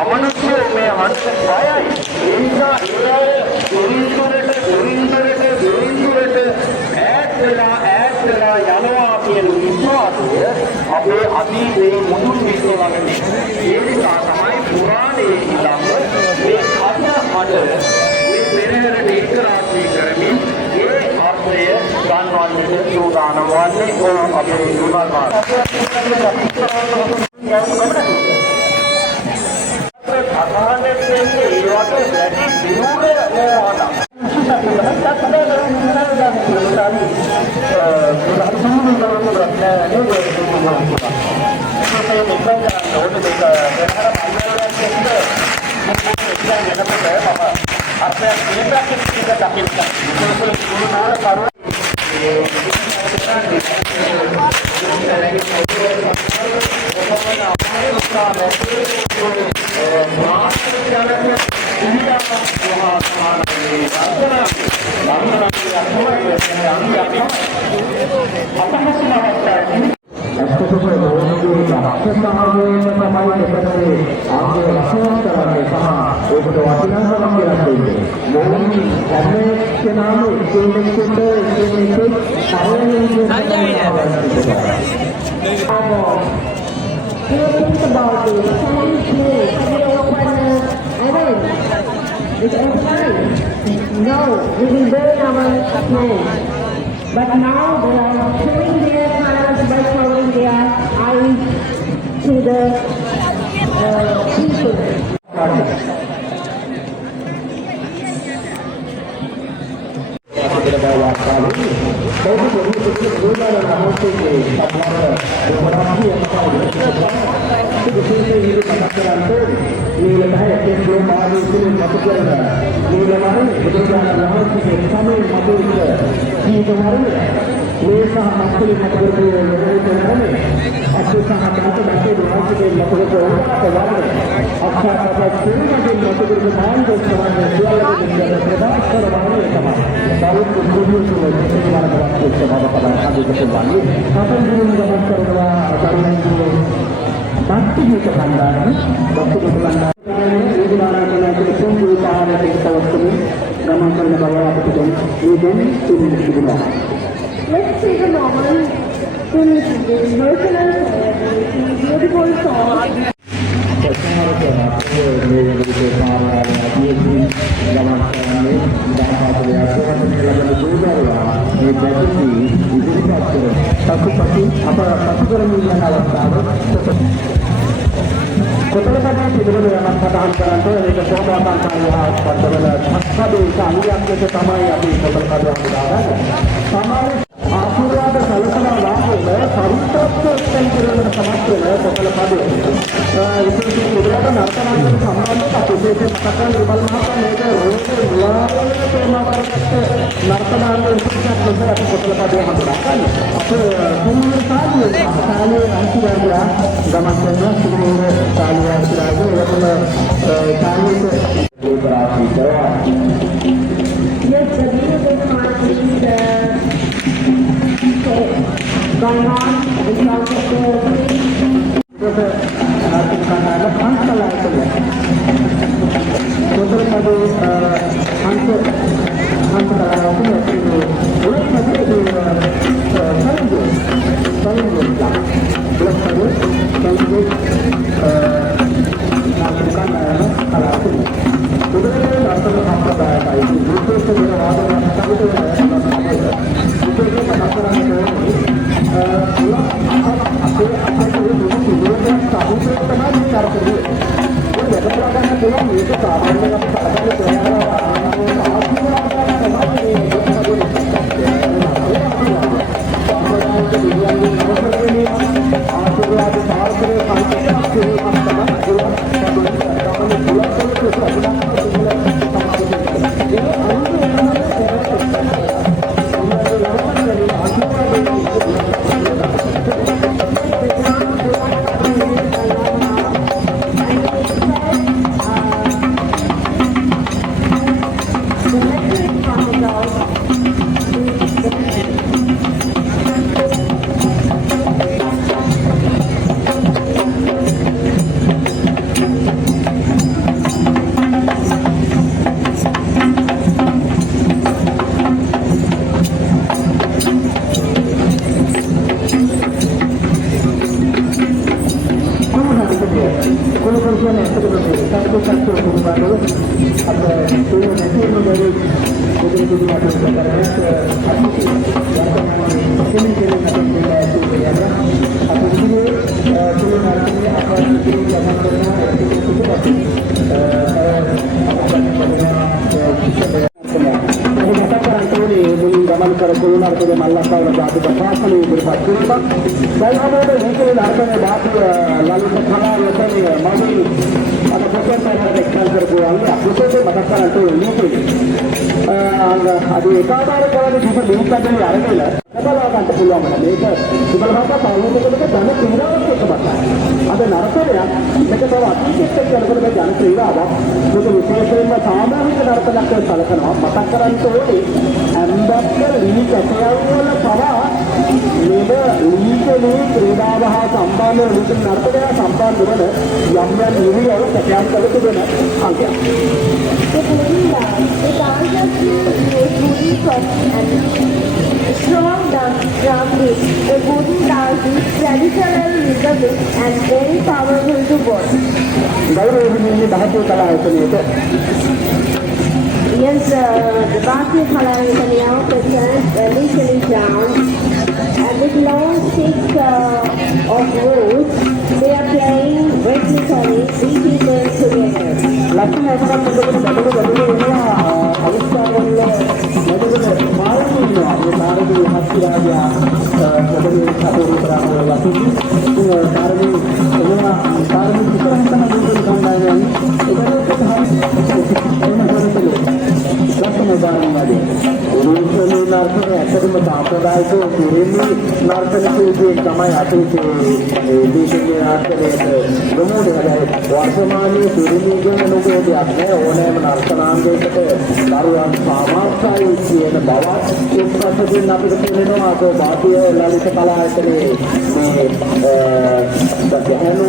අමනුෂ්‍ය මේ හංස බයයි. ඒ නිසා ඒ දුරින්දුරට ඈත් වෙලා යනවා කියන විශ්වාසය අපේ අතීතයේ මුදුන් විශ්වවන්නේ. ඒ නිසා තමයි පුරාණයේ ඉඳන් මේ අද මේ පෙරහැරට ඒකරාශී කරමින් ඒ අර්ථය ගන්වන්නට සූදානම් වන්නේ අපේ යුවමාන. අසහනෙත් වෙන්නේ ඒ වගේ වැඩි දියුණුවේ ඕන. No, we will burn our plants. But now they are showing their colors by showing their eyes to the people. Let's take a moment to listen to emotional beautiful song. Yes, the beautiful part is going on because of කියන්නේ ඇත්තටම මේ සත්‍යසත්‍ය කුමාරවල අපේ තුරු නැතිවෙන දේ පොදුදුදු මාතෘ කරගෙන අපි යනවා කෙනෙක් අපි තුරු නැතිවෙන අපේ ගමන් කරන අර්ථය මල්ලස්සාවල ජාතික ශාසනයේ ඉදිරිපත් කිරීමක් සයිහමෝද හිතේ අර්ථයේ ධාතු ලලිත කලාවතේ මගේ අද පොතේ එක්කල් කරපු අංග අපුසේ මතක් කරන්ට ඕනේ అది ఏకాధార කරන්නේ කිසි ලින්ක්කටේ අරගෙන කතා ගන්න පුළුවන් මේක සුබලහක පාලනයකට ධන තීරාවක් එක්කමයි අද නරකයක් මේක තව අතීතයට කරගෙන මේ ජන ක්‍රීඩාවක් මේක විශේෂයෙන්ම සාමාජික නරකයක් සැලකනවා මතක් කරන්ට ඕනේ ඇම්බැස්ඩර් ලීග් ඇතයවල පවා මේක ලීග්ගේ ක්‍රීඩාව හා සම්බන්ධ ලීග් නරකය සම්බන්ධ වන යම් යම් නිවියව සැකයන් කළ තිබෙන අංකයක් strong drum beat. The wooden dance is traditional rhythmic and very powerful to watch. Yes, the Bharatiya Kalanikanya presents traditional dance and with long sticks of wood, they are playing rhythmically, beating them together. साम्प्रदायिक पुरेमी नर्तनशिल्पी තමයි අතීතයේ දේශීය නර්තනයේ ප්‍රමුඛ වර්තමානයේ පුරේමීගෙන ලෝකයේ අත්නේ ඕනෑම නර්තනාංගයකට දරුවන් සාමාජිකයි කියන බවත් එක්පසකින් අපිට තේරෙනවා අද භාරතීය ලලිත කලායතනයේ මේ දැහැණු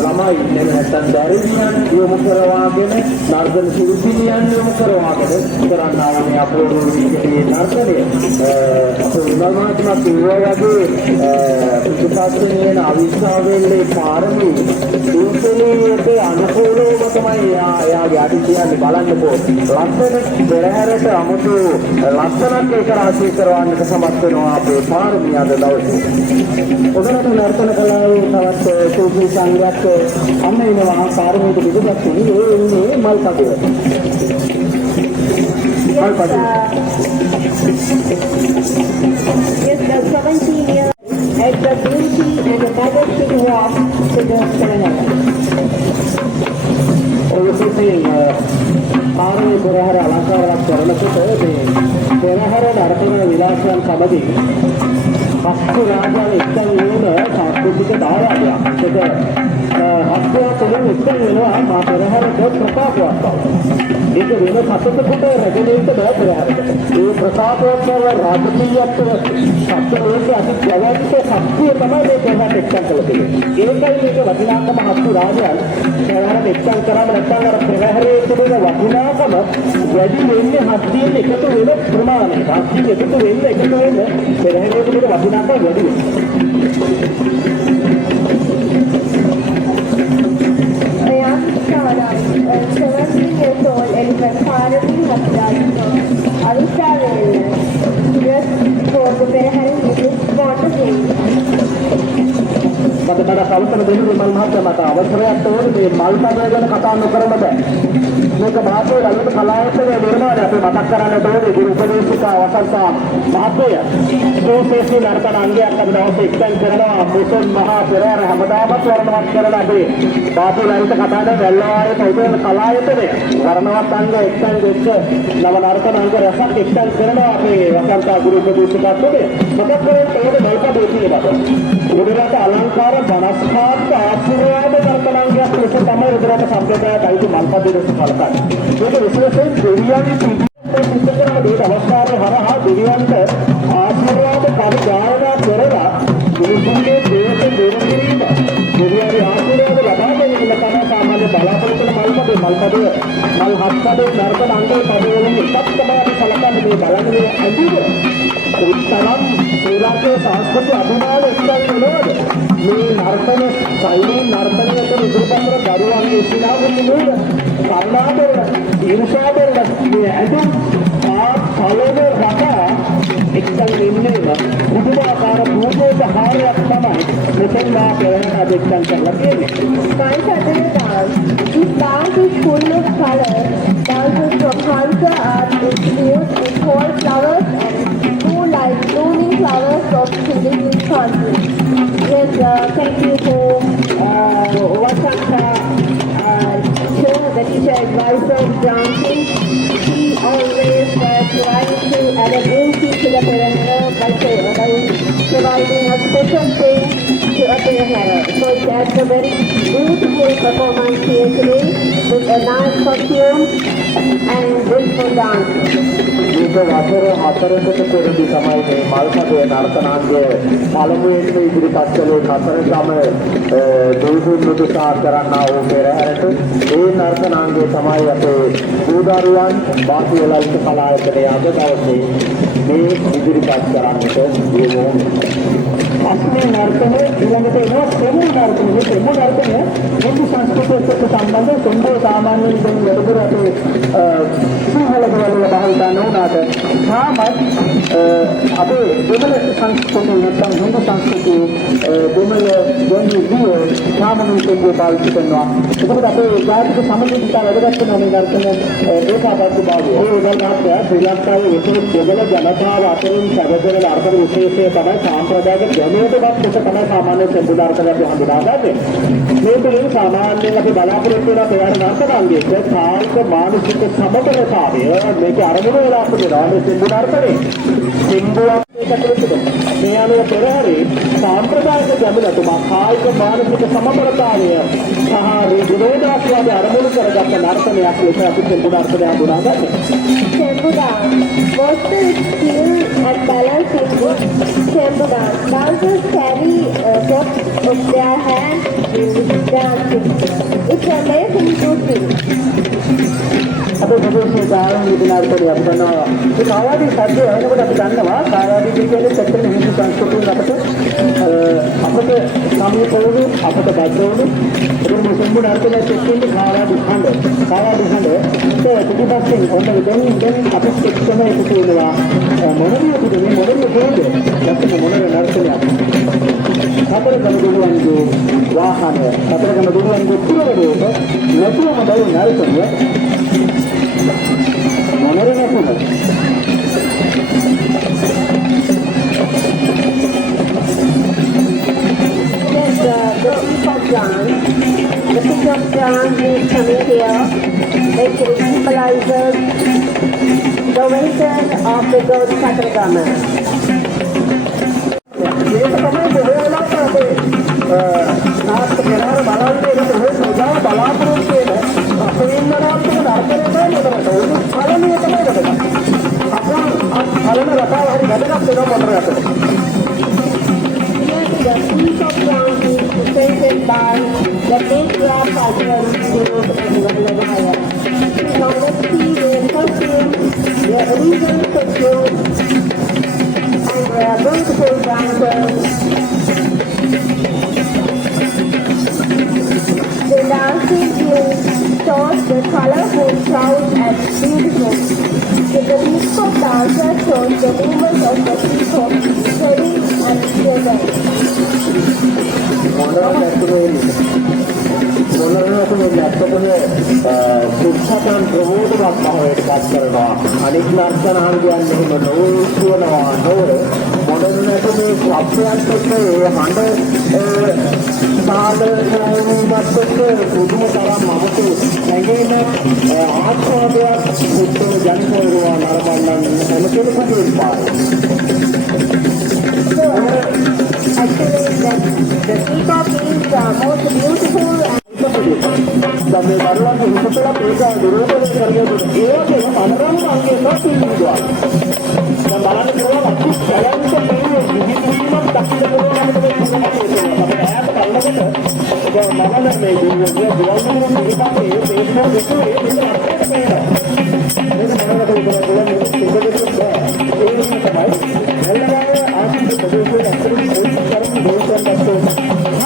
ළමයි නැත්නම් දැරියන් යොමු කරවාගෙන නර්තන ශිල්පිනියන් යොමු කරවාගෙන කරන්නා වූ අපූර්ව විදිහේ නර්තනය උදාහරණයක් කියවගේ ප්‍රතිපත්තියේ අවිශ්වාසයේ පාරමී දුර්සලයට අනුකූලව තමයි යාගේ අඩි කියන්නේ බලන්නකෝ ලස්සන පෙරහැරට 아무තු ලස්සනක් ඒක රාශී කරවන්නට සමත් වෙනවා අපේ පාරමී අද දවසේ. ඔබට නර්තන කලාවේ තවත් සූපි සංගයක් අන්න එනවා පාරමීට පිටපත් වෙන්නේ ඒ ඉන්නේ මල්පතේ. Yes, the 17 years at the beauty and the majestic walk to the Serenada. පාරමී පෙරහැර අලංකාරයක් කරනකොට මේ පෙරහැර නර්තන විලාසයන් සමගින් හස්තු රාජා එක්තන් වුණ සංස්කෘතික ධාරාවක්. ඒක හස්තය තුළින් එක්තන් වෙනවා මා පෙරහැරට ප්‍රතාපයක් බව. ඒක වෙන සතතකට රැගෙන ඉන්න බෑ පෙරහැරට. ඒ ප්‍රතාපයක් බව රාජකීයත්ව සත්‍යයේ අති ජවන්ත ශක්තිය තමයි මේ පෙරහැරට එක්තන් කළ තියෙන්නේ. ඒකයි මේක වටිනාකම හස්තු රාජයන් පෙරහැරට එක්තන් කරාම නැත්නම් අර පෙරහැරේ තිබෙන වටිනාකම වැඩි වෙන්නේ හස්තියෙන් එකතු වෙන ප්‍රමාණය. හස්තියෙන් එකතු වෙන්න පෙරහැරේ තිබෙන වටිනාකම වැඩි වෙනවා. A 17 years old elephant Parvati Hasraj from Odisha just for the Perahari Village water game. මට කල්පනා දෙන්නේ මල් මහත්තයා මට අවසරයක් තෝරන මේ මල් පදය ගැන කතා නොකරම බෑ. මේක භාරතීය ලලිත කලායතනයේ නිර්මාණය අපි මතක් කරන්න ඕනේ ගුරු උපදේශිකා වසන්ත මහත්මිය. සෝපේසී නර්තන අංගයක් අපි දවසේ එක්තෙන් කරනවා මුසොන් මහා පෙරහැර හැමදාමත් වර්ණවත් කරන අපේ භාරතීය ලලිත කතාවේ වැල්ලාවේ පෞද්ගලික කලායතනය වර්ණවත් අංග එක්තෙන් දෙක නව නර්තන අංග රසක් එක්තෙන් කරනවා අපේ වසන්ත ගුරු උපදේශිකාත්වයේ මතක් කරන්නේ ඒකේ මල්පදේ පිළිබඳව. උඩරට අලංකාර වනස්කාන්ත ආශිර්වාද නර්තනාංගයක් ලෙස තමයි උඩරට සම්ප්‍රදායට අයිති මල්පදේ ලෙස කලකන්නේ. ඒක විශේෂයෙන් දෙවියන්ගේ සිද්ධ කරන අවස්ථාවේ හරහා දෙවියන්ට ආශිර්වාද කවි ගායනා කරලා මිනිසුන්ගේ දේශ දෙවියන් දෙවියන්ගේ ආශිර්වාද ලබා ගැනීම තමයි සාමාන්‍ය බලාපොරොත්තු වෙන මල්පදේ මල් හත්පදේ නර්තන අංගයේ පදවලින් එකක් තමයි අපි සලකන්නේ මේ බලන්නේ ඇඳුම. උත්තරම් ශ්‍රී ලංකාවේ සංස්කෘතික අභිමාන එක්තන් වෙනවද? මේ නර්තන සයින් නර්තනයට ඉදිරිපත් කරන දරුවන්ගේ සිනාවුන් නේද? කර්ණාටක ඊර්ෂාවෙන් මේ ඇඳුම් කලවර රටා එක්සල් වෙන්නේ පුදුමාකාර භූගෝල හාරයක් තමයි මෙතන මාකරන අධික්ෂන් කරලා තියෙන්නේ. This dance is full of color. Dances from Hansa are introduced with whole flowers and two light blooming flowers of indigenous countries. Yes, thank you for Vasanta show the teacher advisor of dancing. She always tries to add a beauty to the perimeter by providing a special thing to a perimeter. So that's a very beautiful performance here today with a nice costume and beautiful dance. මේක වසර 4කට පෙරදී තමයි මේ මල්පදේ නර්තනාංගය පළමුවෙන්ම ඉදිරිපත් කළේ කතරගම දෙවිඳුන් උදෙසා කරන්නා වූ පෙරහැරට. ඒ නර්තනාංගය තමයි අපේ දූදරුවන් වාසී ලලිත කලායතනයේ අද දවසේ මේ ඉදිරිපත් කරන්නට යෙදුණා. අස්මේ නර්තනය ඊළඟට එනවා ප්‍රමුඛ නර්තනය. ප්‍රමුඛ නර්තනය හින්දු සංස්කෘතියට සම්බන්ධ සොඳ සාමාන්‍යයෙන් දැන් වැඩිපුර අපේ සිංහල භාවිත නොවුනාට තාමත් අපේ දෙමළ සංස්කෘතිය නැත්නම් හින්දු සංස්කෘතියේ දෙමළ ගොනුවිය සාමාන්‍යයෙන් භාවිත කරනවා. ඒකත් අපේ ජාතික සමගිකතාව වැඩගත් වෙන මේ නර්තන ඒකාබද්ධ භාවය. ඒ උදාහරණයක් ශ්‍රී ලංකාවේ විශේෂ දෙමළ ජනතාව අතරින් සැබෑවම අර්ථ විශේෂය තමයි සාම්ප්‍රදායික ජනේතවත් කොට තමයි සාමාන්‍ය සම්බුදාර්ථය අපි හඳුනාගන්නේ. මේ තුලින් සාමාන්‍යයෙන් අපි බලාපොරොත්තු වෙන ප්‍රයාණ නර්තනාංගයේ කායික මානසික සමබරතාවය මේක අරමුණ වෙලා අපිට රාමේ සම්බුදාර්ථනේ සිංහලත් ඒකට මේ අනුව පෙරහැරේ සාම්ප්‍රදායික ජනතුමා කායික මානසික සමබරතාවය සහ විරෝධාස්වාද අරමුණු කරගත්ත නර්තනයක් ලෙස අපි සම්බුදාර්ථය හඳුනාගන්නේ. Sembuda. What's the skill and balance in this Sembuda? Dancers carry cups of their hands in dancing. It's amazing to see. අපේ ප්‍රදේශයේ ගායන විද්‍යාර්ථිය අපි කරනවා. ඒ කාවාදී සද්දය වෙනකොට අපි දන්නවා කාවාදී කියන්නේ සැකෙන හින්දු සංස්කෘතිය අපට සමීප වුණු අපට බද්ධ වුණු ඒ මුසුඹු නර්තනයේ තියෙන කාවාදී හඬ ඒ පිටිපස්සෙන් ඔන්න දැන් අපි එක්කම එකතු වෙනවා මොනරිය කියන්නේ නැත්නම් මොනරිය නර්තනයක් කතරගම දුරුවන්ගේ වාහන කතරගම දුරුවන්ගේ පුරවැඩේට නැතුවම බව නර්තනය මොනරිය නර්තනය The peacock dance is coming here. It symbolizes the wisdom of the god Satragama. මේක තමයි බොහෝලාට අපේ නාට්‍ය පෙරහැර බලන්නේ ඒක තමයි සදා බලාපොරොත්තු වෙන අපේ ඉන්නනාත්මක නර්තනයයි නේද? කලණිය තමයි වැදගත්. අපේ කලණ රටාව හරි වැදගත් වෙනවා මොනතර අපිට. The peacock dance is presented by the patriarch cultural group and Valavaya. Now let's see their costume, their original costume, and their beautiful dancers. The dancing shows the colorful crowd and beautiful. The peacock dancer shows the movement of the peacock, steady and stable. සුක්ෂතන් ප්‍රබෝධවත් භාවයට පත් කරනවා. අනික් නර්තනාංගයන් එහෙම නොවනවා නොවර modern නැටුමේ ශබ්දයන් එක්ක ඒ හඬ සාධකවලට පුදුම තරම් අමුතු නැගෙන ආස්වාදයක් පුදුම ජනපෝරුවා නරඹන්න හැම කෙනෙකුටම පාරයි. Actually, the peacock is most beautiful and මේ දරුවන්ගේ හිතවල ඒක විරෝධය කරගෙන ඒ වගේම අනරම අංගයේ සතුටුවා. දැන් බලන්න පුළුවන් අපි සැලෙන්ට මේ විවිධීමක් දක්වන්න පුළුවන් අපිට ඈත කල්ලකට ඒක නවල මේ විදිහේ ගෝල්ඩන් පිටකේ මේක දෙකේ මේක අපිට පේනවා. මේක නවලට උදව් කරන ඒක තමයි එල්ලගාවේ ආසික ප්‍රදේශයේ අතරින් පොලිස් කරන දෝෂයන් දැක්වෙනවා.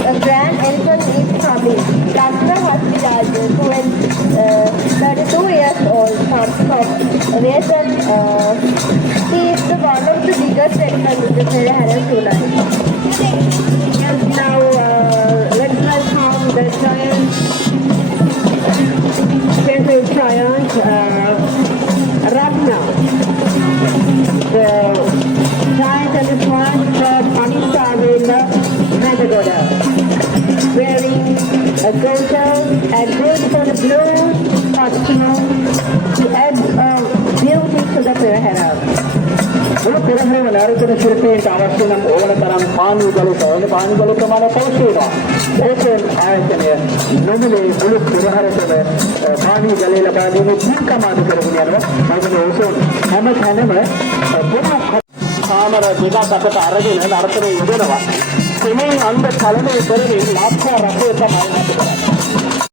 A grand entrance is coming. Dr. Hospital, who is 32 years old, comes from Vietnam. He is one of the biggest entrants in the Perahera tonight. Yes, now let's welcome the giant, giant Ragna. The giant elephant from Panisavela, Madagoda, wearing a girdle and beautiful blue costume to add beauty to the Perahera. මුළු පෙරහැරම නර්තන ශිල්පීන්ට අවශ්‍ය නම් ඕන තරම් පානීය ජල සොයන පානීය ජල ප්‍රමාණය අවශ්‍ය වෙනවා. ඒකෙන් ආයතනය නොමිලේ මුළු පෙරහැරටම පානීය ජලය ලබා දීමේ පින්කම අද කරගෙන යනවා. මම ඕසෝ හැම තැනම පොදු කාමර දෙකක් අතට අරගෙන නර්තනය යොදනවා. සෙමින් අන්ද චලනය කරමින් ලාක්ෂ රසය තමයි කරන්නේ.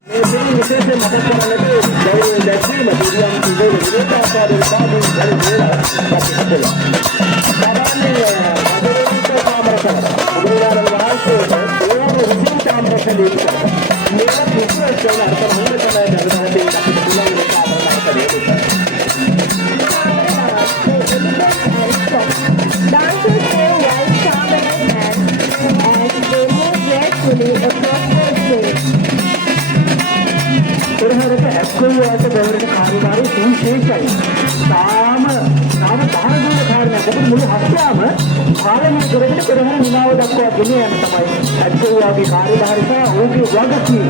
මේ දෙවි විශේෂයෙන් මතක් කරන්නට ගෞරවයෙන් දැක්වීම දිව්‍යම් කිව්වේ විරෝධාකාරී සාධු ජල වේලා सामान्य कामर गुरुवार वास्तव विषय कामर मेरा दूसरा चल अर्थ होने समय Dancers wear white shaman and they move gracefully across the stage. පෙරහැරට ඇක්කොයි වාට බවරට කාර්යභාරය සුවිශේෂයි. තාම බාහිර කාරණා මොකද මුළු හස්තයම පාලනය කරගෙන පෙරහැර නිමාව දක්වා ගෙන යන තමයි ඇක්කොයි වාගේ කාර්යභාරය සහ ඔහුගේ වගකීම.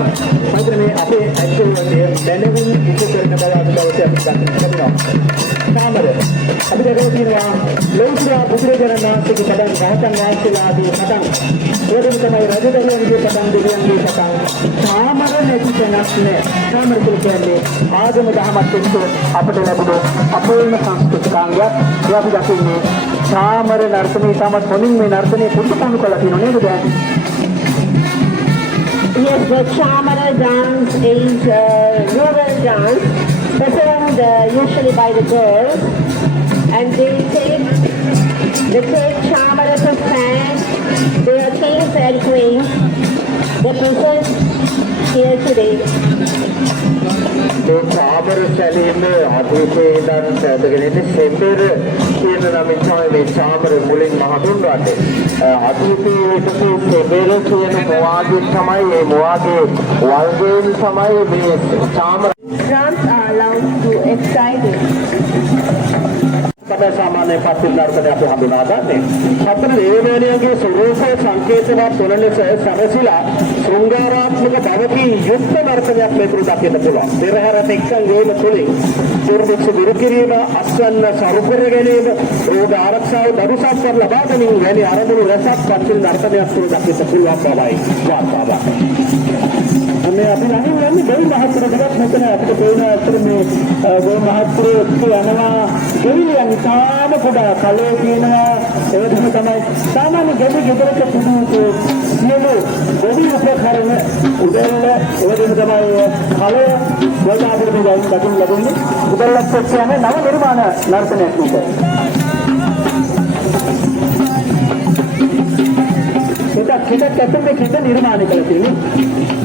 මම මේ අපේ ඇක්කොයි වාගේ දැනුමින් ඉෂ්ට කරන බව අද දවසේ අපි දකිනවා. කාමර අපි දැකලා තියෙනවා ලෞකික බුදුරජාණන් වහන්සේගේ පදන් රහතන් වහන්සේලාගේ පදන් ඒකෙන් තමයි රජදරුවන්ගේ පදන් දෙවියන්ගේ පදන් කාමර නැති තැනක් නෑ. කාමර කියන්නේ ආගම දහමත් එක්ක අපිට ලැබුණු අපේම සංස්කෘතිකාංගයක්. ඒ අපි දකින්නේ කාමර නර්තනයේ තමත් හොඳින් මේ නර්තනයේ පුරුදු කරලා තියෙනවා නේද දැන්? Yes, the Chamara dance is rural dance performed usually by the girls, and they take Chamara to stand. They are kings and queens. They present here today. මේ කාමර සැලීම අතීතයේ ඉඳන් සැදගෙන ඉන්නේ සෙම්බර් කියන නමින් තමයි මේ කාමර මුලින්ම හඳුන්වන්නේ. අතීතයේ හිටපු සෙම්බර් කියන මොවාගේ තමයි මේ මොවාගේ වල්ගෙන් තමයි මේ කාමර Drums are allowed to excite it. තමයි සාමාන්‍ය පස්සේ නර්තනය අපි හඳුනාගන්නේ. සතර දේවයානියගේ ස්වරූප සංකේතවත් තුන ලෙස සැරසිලා ශෘංගාරාත්මක බවකින් යුක්ත නර්තනයක් මෙතුළු දකින්න පුළුවන්. පෙරහැරට එක්සන් වීම තුළින් දුර්භික්ෂ දුරු කිරීම, අස්වැන්න සරු කර ගැනීම, රෝග ආරක්ෂාව දරුසත්කම් ලබා ගැනීම වැනි අරමුණු රැසක් පස්සේ නර්තනයක් තුළ දකින්න පුළුවන් බවයි වාර්තාවක්. මේ අපි අනිත් යන්නේ ගොවි මහත්තුරු දෙකක් මෙතන අපිට පේන අතර මේ ගොවි මහත්තුරු යනවා ගෙවිලියන් තාම පොඩා කලේ තියෙනවා ඒ වගේම තමයි සාමාන්‍ය ගෙවි ගෙදරක පුදුතු සියලු ගොවි උපකරණ උදේවල ඒ වගේම තමයි කලය වලට අපිට දැන් දකින්න ලැබෙන්නේ උදේලත් කියන්නේ නව නිර්මාණ නර්තනයක් නේ. ඒක ඇත්තටම කිත නිර්මාණය කළ තියෙන්නේ.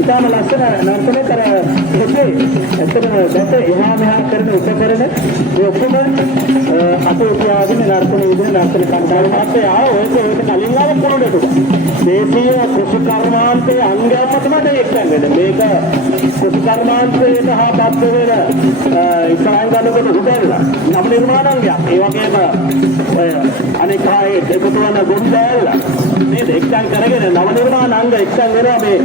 ඉතාලම ලස්සන නර්තනය කර හැකි. ඇත්තටම දැන් එහා මෙහා කරන උපකරණ ඒ ඔක්කොම අපේ තියාගෙන නර්තන විදිහට නර්තන කණ්ඩායම අපේ ඒක කලින් ආව පොරොඩට. දේශීය කෘෂි කර්මාන්තයේ අංගයක් තමයි එක්කන් වෙන්නේ. මේක කෘෂි කර්මාන්තයට හා බද්ධ වෙන ඉස්රායිල් ගන්නකොට උදැල්ලා නම් නිර්මාණාංගයක්. ඒ වගේම අනෙක් ආයේ එකතු වන ගොඩැල්ල නේද එක්කන් කරගෙන නව නිර්මාණ අංග එක්සන් වෙනවා මේ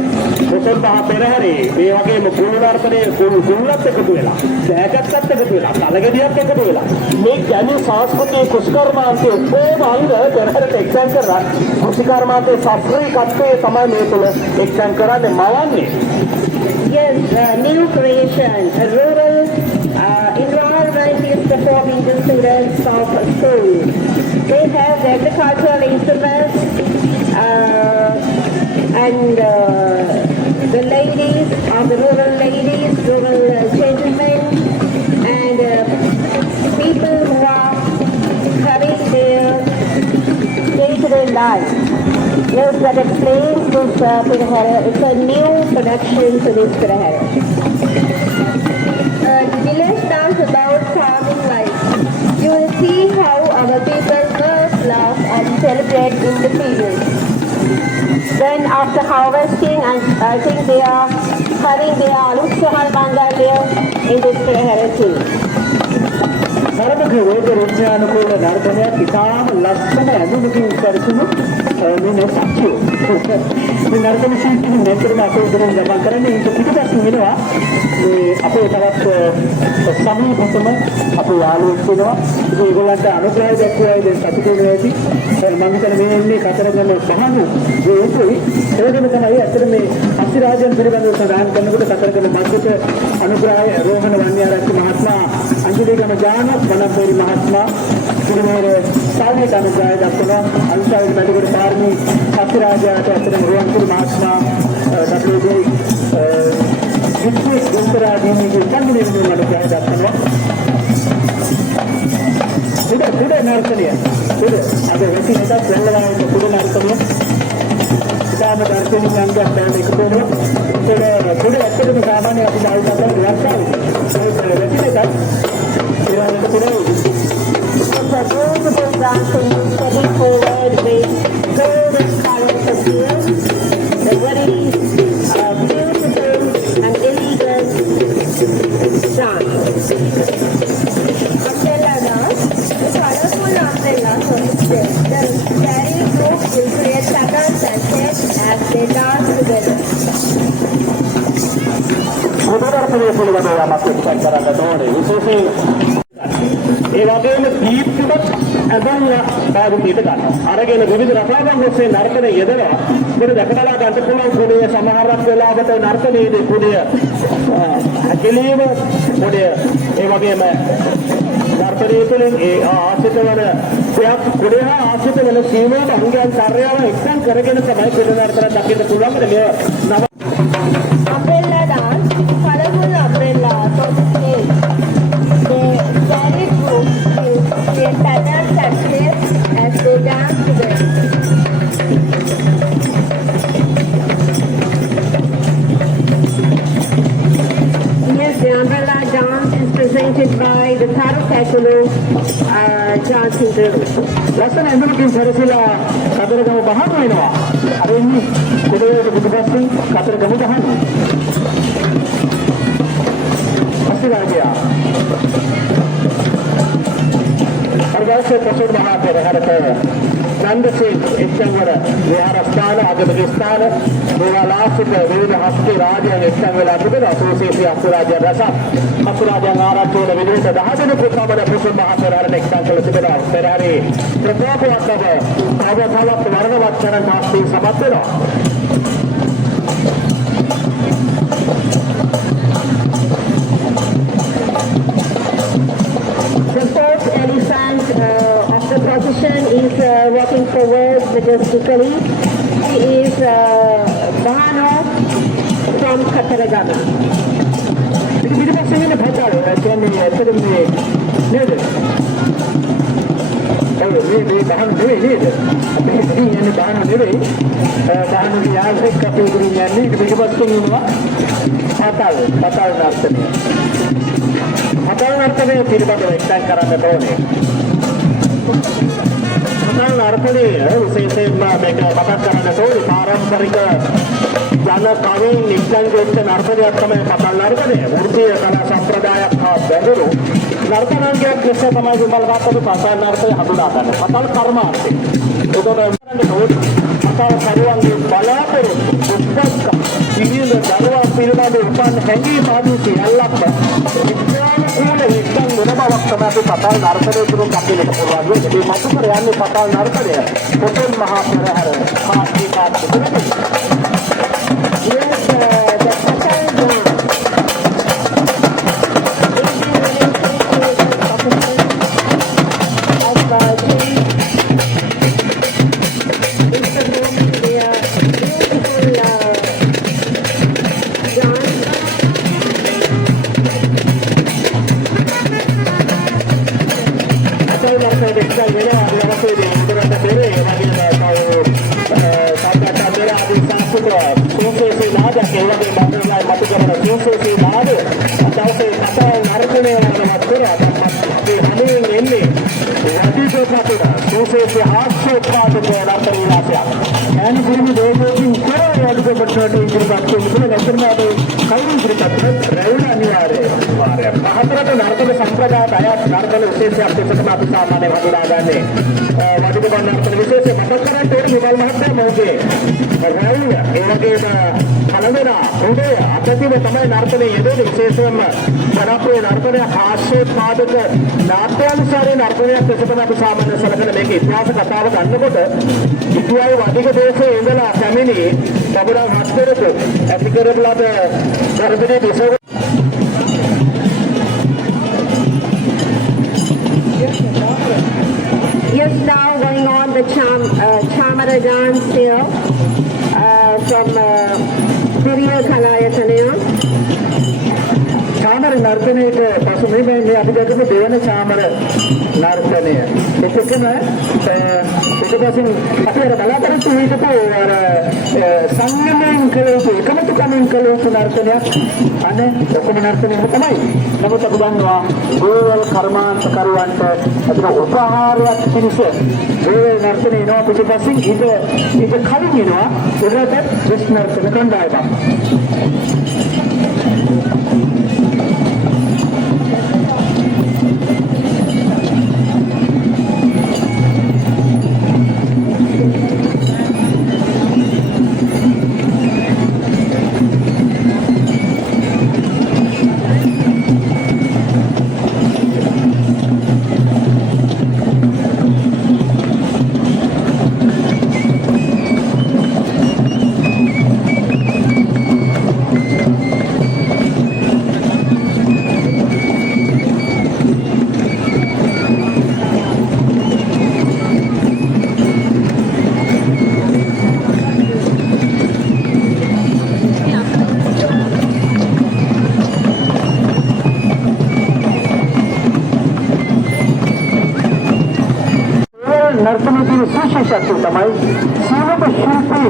පොසොන් පහ පෙරහැරේ මේ වගේම කුළු නර්තනයේ කුළුත් එකතු වෙලා සෑකට්ටත් එකතු වෙලා කලගෙඩියක් එකතු වෙලා මේ ගැනීම සංස්කෘතික කුෂ්කර්මාන්තයේ ඔක්කොම අංග පෙරහැරට එක්සන් කරලා කුෂ්කර්මාන්තයේ ශාස්ත්‍රීය කට්ටේ තමයි මේ තුළ එක්සන් කරන්නේ මවන්නේ. new creation, a rural environment is performing the students of school. They have agricultural instruments and the ladies are the rural ladies, rural gentlemen, and people who are having their day-to-day life. Yes, that explains this Pirahara. It's a new production to this Pirahara. The village dance about farming life. You will see how our people work, laugh and celebrate in the field. Then after harvesting, and I think they are having their Aluk Sahal Bangalaya in this Pirahara too. ධර්මක රෝග රුඥානුකූල නර්තනයක් ඉතාම ලස්සන ඇඳුමකින් කරසුණු මේ සත්‍යය. මේ නර්තන ශිල්පී නැතරම අපේ උදරින් ගමන් කරන්නේ ඒක පිටපස්සෙන් වෙනවා. මේ අපේ තවත් සමීපතම අපේ යාළුවෙක් වෙනවා. ඉතින් ඒගොල්ලන්ට අනුග්‍රහය දක්වලා දැන් සතුටු වෙනවා ඇති. මම හිතන්නේ මේ ඉන්නේ කතරගම බහනු ඒකයි. ඒකෙම තමයි අතර මේ අසිරාජන් පිළිබඳව සඳහන් කරනකොට කතරගම මැදිට අනුග්‍රහය රෝහණ වන්‍යාරච්චි මහත්මයා අංජලිගම ජාන වනපේරි මහත්මයා පිළිමෝර සාමයේ අනුග්‍රහය දක්වන අන්සාරි මැදිකට පාරමී අසිරාජයාට අතරම රුවන්පුර මහත්මයා දක්වපු විශේෂ දුන්තරාදීනගේ සංගීතය අනුග්‍රහය දක්වනවා. කුඩ නර්තනය කුඩ අද වෙතිනට දෙල්ලවායක කුඩ නර්තනය ඉතාම දර්ශනීය අංගයක් දැන් එකතු වෙනවා. ඒක කුඩ ඇත්තටම සාමාන්‍ය අපි දායකයන් වර්ෂාව ඒක වෙතිනට It's a beautiful dancing stepping forward with golden colors of hair, the very beautiful and elegant dance. Umbrella dance, the colorful umbrella the carry group will create patterns and shapes as they dance together. ඒ වගේම දීප්තිමත් ඇඳුම් භාවිතයට ගන්නවා. අරගෙන විවිධ රසායන ඔස්සේ නර්තනය යෙදෙනවා. මේක දැකලා ගන්න පුළුවන් කුඩේ සමහරක් වෙලාවට නර්තනයේදී කුඩේ ඇකිලීම කුඩේ ඒ වගේම නර්තනයේ තුළින් ඒ ආශ්‍රිත වන දෙයක් කුඩේ හා ආශ්‍රිත වෙන සීමාව අංගයන් කාර්යව එක්සන් කරගෙන තමයි කුඩ නර්තන දකින්න පුළුවන්. මේ නව Umbrella dance, colorful umbrella, so to say. They carry groups will create patterns and shapes as they dance together. Yes, the umbrella dance is presented by the Tharukakulu dancing group. ලස්සන ඇඳුමකින් සැරසිලා කතරගම බහන වෙනවා. අර ඉන්නේ කුඩේ පිටපස්සෙන් කතරගම බහන. අසිරාජයා අරගාසේ පොසොඩ මහාපෙර හරක චන්දසේ එක්සංවර විහාරස්ථාන අගමක ස්ථාන දේවාලාසික විවිධ හස්ති රාජ්‍යයන් එක්සං වෙලා තිබෙනවා. සෝසේසී අසුරාජ්‍ය රස අසුරාජ්‍යන් ආරක්ෂා වන විදිහට 10 දෙනෙකු සමග පොසොඩ මහාපෙර හරක එක්සං කළ තිබෙනවා. පෙරහැරේ ප්‍රකෝපවත් බව අවතාවක් වර්ණවත් කරන තාස්සේ සමත් වෙනවා. The fourth elephant of the procession is walking forward majestically. He is Bahano from Kataragama. ඉතින් පිටපස්සෙන් ඉන්න භාෂාව කියන්නේ ඇත්තටම මේ නේද? මේ බහන නෙවෙයි නේද? අපි කියන්නේ බහන නෙවෙයි. බහනගේ යාසෙක් අපේ ගුරු යන්නේ පිටපස්සෙන් ඉන්නවා. පතාල් නර්තනය. පතාල් නර්තනය පිළිබඳව එක්සන් කරන්න ඕනේ. පතාල් නර්තනය විශේෂයෙන්ම මේක මතක් කරන්න ඕනේ පාරම්පරික ජන කවින් එක්සන් වෙච්ච නර්තනයක් තමයි පතාල් නර්තනය. වෘත්තීය කලා සම්ප්‍රදායක් හා බැඳුණු නර්තනාංගයක් ලෙස තමයි විමල්ගත පතාල් නර්තනය හඳුනා ගන්න. පතාල් කර්මාන්තය. පතාල් කරුවන්ගේ බලාපොරොත්තු උත්සාහ පිළිඳ දරුවා පිළිබඳ උපන් හැඟීම් ආදී සියල්ලක්ම විද්‍යානුකූල එක්සන් වෙන බවක් තමයි අපි පතාල් නර්තනය තුළින් දකින්නට පුළුවන්. මේ මතුකර යන්නේ පතාල් නර්තනය පොතෙන් මහා පෙරහැර Yes, the Patal dance සුසේසි නාද දවසේ කතා නරකණය වලවත් කරා තමයි හමුවෙන් එන්නේ වටිසෝපතට සුසේසි හාස්‍යෝත්පාදක නර්තන විලාසයක් ඥාන ගුරු දේවෝකින් කරා යඩුකපටට ඉදිරිපත් කරන නැතරමාද කවුරු ඉදිරිපත් රැවුණ අනිවාර්යයි පහතරට නර්තන සම්ප්‍රදායට අයත් නර්තන විශේෂයක් දෙකම අපි සාමාන්‍යයෙන් හඳුනාගන්නේ වටික නර්තන විශේෂය මතක් කරන්න ඕනේ විමල් මහත්තයා මොකේ රැවුණ ඒ වගේම කලවෙන උදේ අපතිව තමයි නර්තනයේ යෙදෙන්නේ විශේෂයෙන්ම ජනප්‍රිය නර්තනය හාස්‍යෝත්පාදක නාට්‍යානුසාරී නර්තනයක් ලෙස තමයි අපි සාමාන්‍යයෙන් සැලකන මේක ඉතිහාස කතාව ගන්නකොට ඉන්දියාවේ වටික දේශයේ ඉඳලා කැමිනි බබුරන් හත්තරක ඇති කරපු ලද නර්තනයේ දේශය Yes, now going on the Chamara dance here from Piriya Kalayatanaya. Chamara නර්තනයේට පසු මේ අපි දැකපු දෙවන චාමර නර්තනය. ඒකකම ඊටපස්සේ අපි අර බලාපොරොත්තු වෙන්නකෝ අර සංගමයෙන් කළේ එකමතුකමින් කළේ නර්තනයක් අනේ ඔක්කොම නර්තනයම තමයි. නමුත් අපි දන්නවා ගෝවල් කර්මාන්තකරුවන්ට අපිට උපහාරයක් පිණිස ඒ නර්තනය එනවා පිටපස්සෙන් ඊට කලින් එනවා ඒකට විශ් නර්තන කණ්ඩායමක්. නර්තනයේ විශේෂත්වය තමයි සීලක ශිල්පී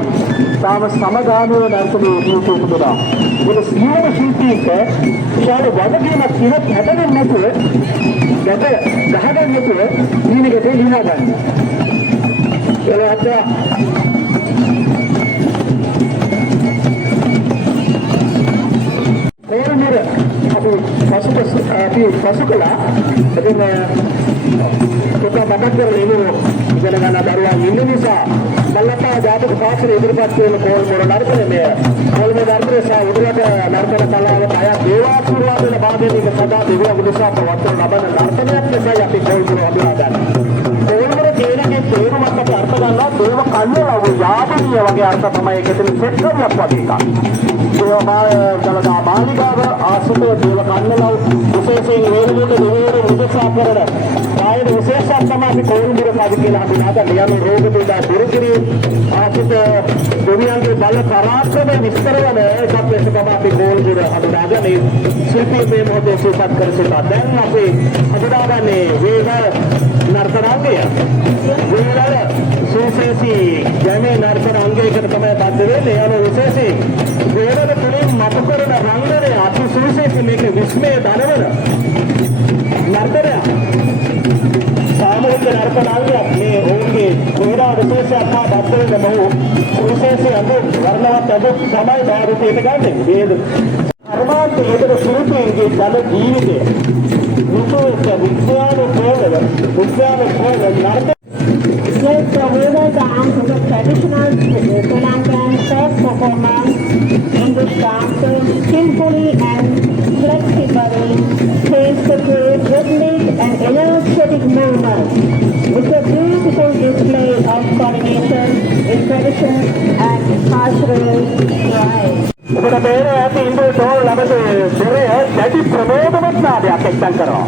තාම සමගාමීව නර්තනයේ ජීවිතේ තිබුණා. ඒක සීලක ශිල්පීක විශාල වගකීමක් තියෙන හැදෙන්නේ නැතුව ගැට ගහගන්න නැතුව ඊනකට ලියලා ගන්න. ඒකට කොහොමද අපි පසුකලා එතන කොටා මතක් කරගෙන ඉගෙන ගන්න දරුවා ඉන්න නිසා මල්ලපා ජාතක පාසල ඉදිරිපත් වෙන කොල්මොර නර්තනයේ කොල්මොර නර්තනයේ සා උඩරට නර්තන කලාවට අය දේවාශිර්වාද වෙන භාගයක සදා දෙවියන් උදෙසා පවත්වන ලබන නර්තනයක් නිසා අපි කොල්මොර හඳුනා ගන්නවා. කොල්මොර කියනකේ තේරුමක් අපි අර්ථ ගන්නවා දේව කල්ලව යාපනීය වගේ අර්ථ තමයි ඒකෙන් සෙට් කරලා වගේ එකක්. දලදා මාලිගාව ආසුතේ දේව කන්නලව විශේෂයෙන් වේලුවට දෙවිවරු උදෙසා කරන ආයත විශේෂයක් තමයි අපි කොල්මොර සාධ කියලා හඳුනාගන්න යන රෝග පීඩා දුරු කිරීම ආසිත දෙවියන්ගේ බල පරාක්‍රම විස්තර වන එකක් ලෙස තමයි අපි කොල්මොර හඳුනාගන්නේ ශිල්පී මේ මොහොතේ සූපත් කර සිටා දැන් අපි හඳුනාගන්නේ වේද නර්තනාංගය වේල සුසේසි ගැමේ නර්තනාංගයකට තමයි බද්ධ වෙන්නේ යන විශේෂී වේලද තුලින් මත කරන රංගනය අති සුසේසි මේක විස්මය දනවන නර්තනය සාමූහික නර්තනාංගයක් මේ ඔවුන්ගේ ක්‍රීඩා විශේෂයක් හා බද්ධ වෙන බහු සුසේසි අඳු වර්ණවත් අඳු තමයි භාවිතයට ගන්නේ වේද කර්මාන්ත යෙදෙන ශිල්පීන්ගේ ජන ජීවිතය විශේෂ විද්‍යානුකූලව නර්තන Yes, the Veda dance is a traditional Sri Lankan folk performance in which dancers skillfully and flexibly change the rhythmic and energetic movements. It's a beautiful display of coordination in tradition and cultural pride. ඔබට තේරෙන්නේ ඇති ඉන්දියාවේ තෝල් ළමසේ දෙරේ දැටි ප්‍රමෝදවත් නාට්‍යයක් එක්තන් කරනවා.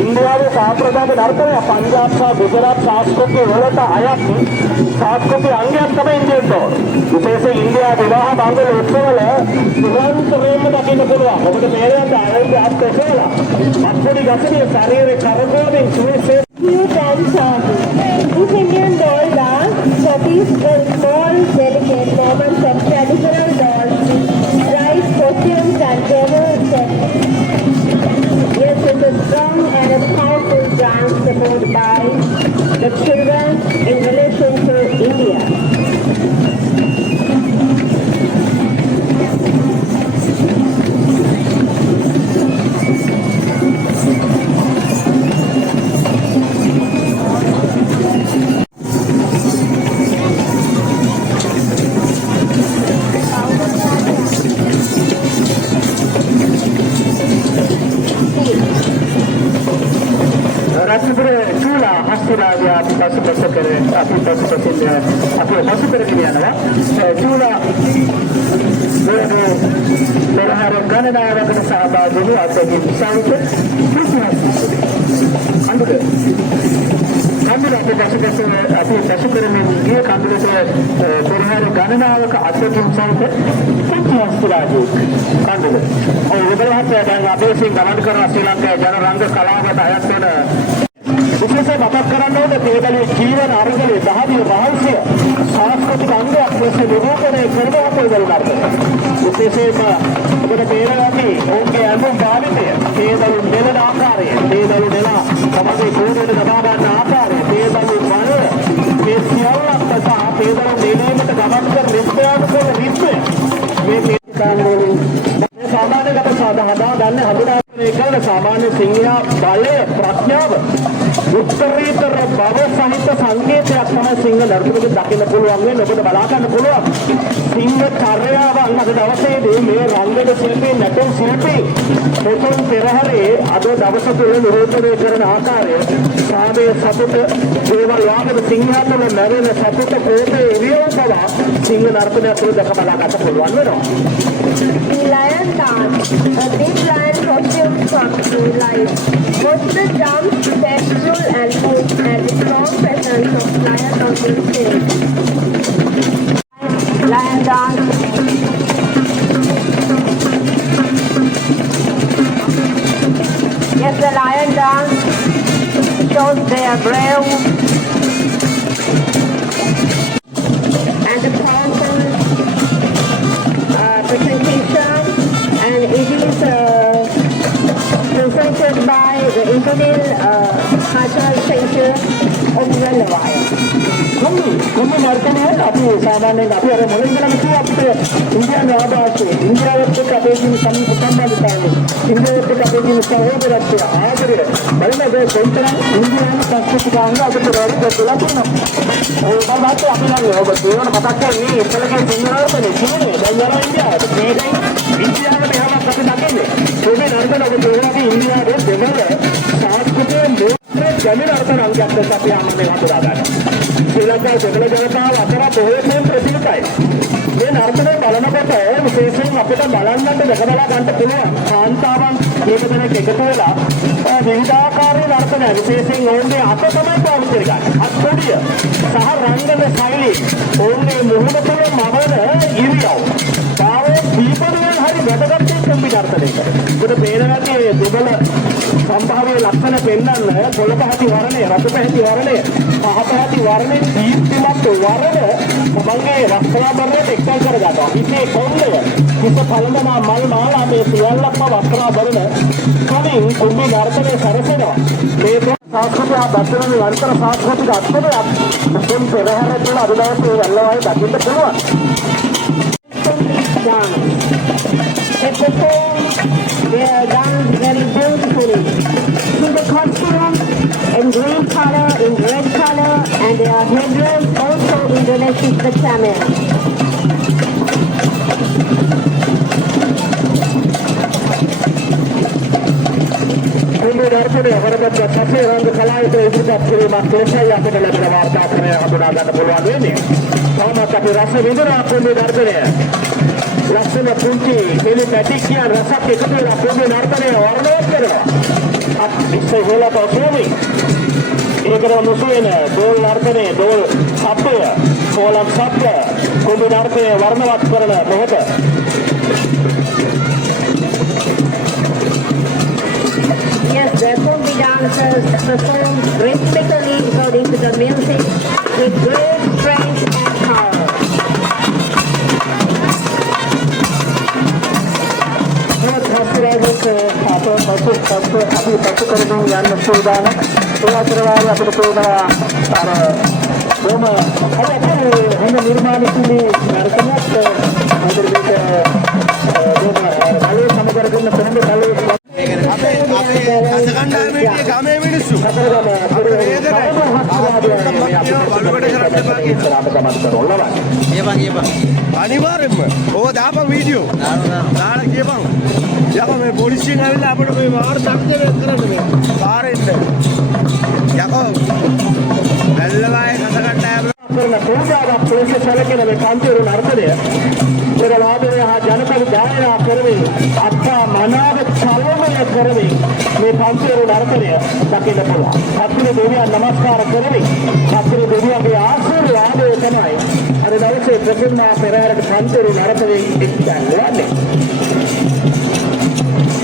ඉන්දියාවේ සාම්ප්‍රදායික නර්තනය පංජාබ් සහ ගුජරාත් සංස්කෘතිය වලට අයත් සංස්කෘතික අංගයක් තමයි ඉන්දියාවේ තෝල්. විශේෂයෙන් ඉන්දියාවේ විවාහ මංගල උත්සවවල නිරන්තරයෙන්ම දකින්න පුළුවන්. ඔබට තේරෙන්නේ ආයෝජ්‍ය අත්දැකලා අත්පොඩි ගසනේ ශරීරේ කරකවමින් සුවිශේෂ Few dancers. This Indian doll dance copies the small, delicate moments of traditional dolls, bright costumes and dance performed by the children in relation to India. Ratnapura Chula හස්තිරාජය අපි පසුපස කරගෙන අපි පසු කරගෙන යනවා චූලා පෙරහර ගණනාවකට සහභාගී වූ අත්දැකීම් සහිත කඳුල අපි පසු කරමින් ගිය කඳුලට පෙරහර ගණනාවක අත්දැකීම් සහිත හස්තිරාජය කඳුල ඔබලහත් දැන් අපේසින් ගමන් කරන ශ්‍රී ලංකාවේ ජන රංග කලාවට අයත් වෙන විශේෂ මතක් කරන්න ඕනේ තේදලේ ජීවන අරගලේ දහදිය රහස්‍ය සංස්කෘතික අංගයක් ලෙස නිරූපණය කරන අපේ වලකට විශේෂයෙන්ම ඔබට තේරෙන්නේ ඔවුන්ගේ අනුන් භාවිතය තේදලු නෙලන ආකාරය තේදලු නෙලා තමගේ කෝණයට දබා ගන්න ආකාරය තේදලු වල මේ සියල්ලක් තසා තේදලු නෙලීමට ගමන් කර රිද්මයානුකූල රිද්මය මේ තේකාන්වලින් සාමාන්‍යගත සාධහදා ගන්න හඳුනාගන්නේ කල සාමාන්‍ය සිංහයා බලය ප්‍රඥාව උත්තරීතර බව සහිත සංකේතයක් තමයි සිංහ නර්තනයේ දකින්න පුළුවන් වෙන්නේ ඔබට බලා ගන්න පුළුවන් සිංහ චර්යාව අද දවසේදී මේ රංගන ශිල්පී නැටුම් ශිල්පී පොතොන් පෙරහරේ අද දවස තුළ නිරූපණය කරන ආකාරය සාමයේ සතුට දේවල් වාගද සිංහයා තුළ නැරෙන සතුට කෝපේ ඉරියව් පවා සිංහ නර්තනය තුළ දැක බලා ගන්න පුළුවන් වෙනවා In lion dance, a big lion costume comes to life. Both the jumps, step, pull and push and the strong presence of lion on the stage. Lion dance. Yes, the lion dance shows they are brave and the powerful presentation, and it is presented by the Imperial Cultural Center of Relawai. කොම්ම නර්තනයේ අපි සාමාන්‍යයෙන් අපි අර මුලින්ම කිව්වා අපිට ඉන්දියානු ආభాෂය ඉන්දියාවත් එක්ක අපේ තියෙන සම්බන්ධතාවය ඉන්දියාවත් එක්ක අපේ තියෙන සහෝදරත්වය ආදරය බලනද කොන්තරම් ඉන්දියානු සංස්කෘතිකාංග අපිට වැඩිදලා තියෙනවා ඒ බාබාට අපි නම් ඔබ දේවන මතක් කරන්නේ ඉස්සලගේ සිංහලවලනේ කියන්නේ දැන් යනවා ඉන්දියාවට මේකෙන් ඉන්දියාවට යමක් අපි දකින්නේ ඔබේ නර්තන ඔබ දේවාගේ ඉන්දියාවේ දෙමළ සංස්කෘතියේ මේ ජන නර්තන අංගයක් දැක්ක අපි ආමනේ වතුරා ගන්නවා ශ්‍රී ලංකාවේ දෙමළ ජනතාව අතර බොහෝසෙයින් ප්‍රසිද්ධයි. මේ නර්තනය බලනකොට විශේෂයෙන් අපිට බලන්නට දැකබලා ගන්න පුළුවන් කාන්තාවන් මේක දෙනෙක් එකතු වෙලා විවිධාකාරී නර්තන විශේෂයෙන් ඔවුන්ගේ අත තමයි පාවිච්චි කරගන්නේ. අත්කොඩිය සහ රංගන ශෛලී ඔවුන්ගේ මුහුණ තුළ මවන ඉරියව්. පාරේ දීපණයෙන් හරි වැදගත් කොම්බි නර්තනයක. උඩ පේනවාගේ දෙබල සම්භාව්‍ය ලක්ෂණ පෙන්වන්න පොළපහති වර්ණය, රතු පැහැති වර්ණය, පහපහති වර්ණය දීප්තිමත් වර්ණ මගේ වස්ත්‍රාභරණයට එක්සල් කරගන්නවා. ඉතේ කොණ්ඩය, හිස පළඳනා මල් මාලා මේ සියල්ලක්ම වස්ත්‍රාභරණ කලින් කොම්බි නර්තනයේ සැරසෙනවා. මේ සංස්කෘතිය දක්වන නිරන්තර සංස්කෘතික අත්දැකීමක් මුස්ලිම් පෙරහැර තුළ අද දවසේ වැල්ලවායි දකින්න පුළුවන්. They perform their dance very beautifully. See the costume in green color, in red color, and their headdress also in relation to the camel. මේ නර්තනය වරදක් සැසේ රංග කලාවට ඉදිරිපත් කිරීමක් ලෙසයි අපිට ලැබෙන වාර්තාකරණය හඳුනා ගන්න පුළුවන් වෙන්නේ. තවමත් අපි රස විඳිනවා මේ නර්තනය. ලස්සන පුංචි කෙලි පැටි කියන රසක් එකතු වෙලා මේ නර්තනය වර්ණය කරනවා. ඉස්සෙල් වෙලා තෝමි. ඒකම මුසුවෙන දෝල් නර්තනයේ දෝල් ශබ්දය, කොලම් ශබ්ද, කුඹු නර්තනය වර්ණවත් කරන මොහොත. Yes, the Kumbi dancers perform rhythmically according to the music with great strength and power. What has අපි පසු කරමින් යන්න සූදානම්. ඒ අතර වාරේ අපිට පේනවා අර බොහොම හොඳ නිර්මාණශීලී නර්තනයක් අන්තර්ගත බොහොම කලේ සමගරගෙන කොහොමද කලේ අපේ අසකණ්ඩායමේ ගමේ මිනිස්සු අනිවාර්යෙන්ම ඕක දාපන් වීඩියෝ දාලා කියපන් යකෝ මේ පොලිසියෙන් ආවිල්ලා අපිට මේ වාර තක්දේ කරන්න මේ පාරෙන්න යකෝ ඇල්ලවායේ අසකණ්ඩායම කරන පූජාවක් පොලිසිය සැලකෙන මේ පන්තිරු නර්තනය පෙරලාදේ හා ජනපද ගායනා කරමින් අත්තා මනාව චලනය කරමින් මේ පන්තිරු නර්තනය දකින්න පුළුවන්. සත්‍ය දෙවියන් නමස්කාර කරමින් සත්‍ය දෙවියන්ගේ ආශිර්වාදය තමයි අර දවසේ ප්‍රතිමා පෙරහැරට පන්තිරු නර්තනයෙන් එක්කන්නේ.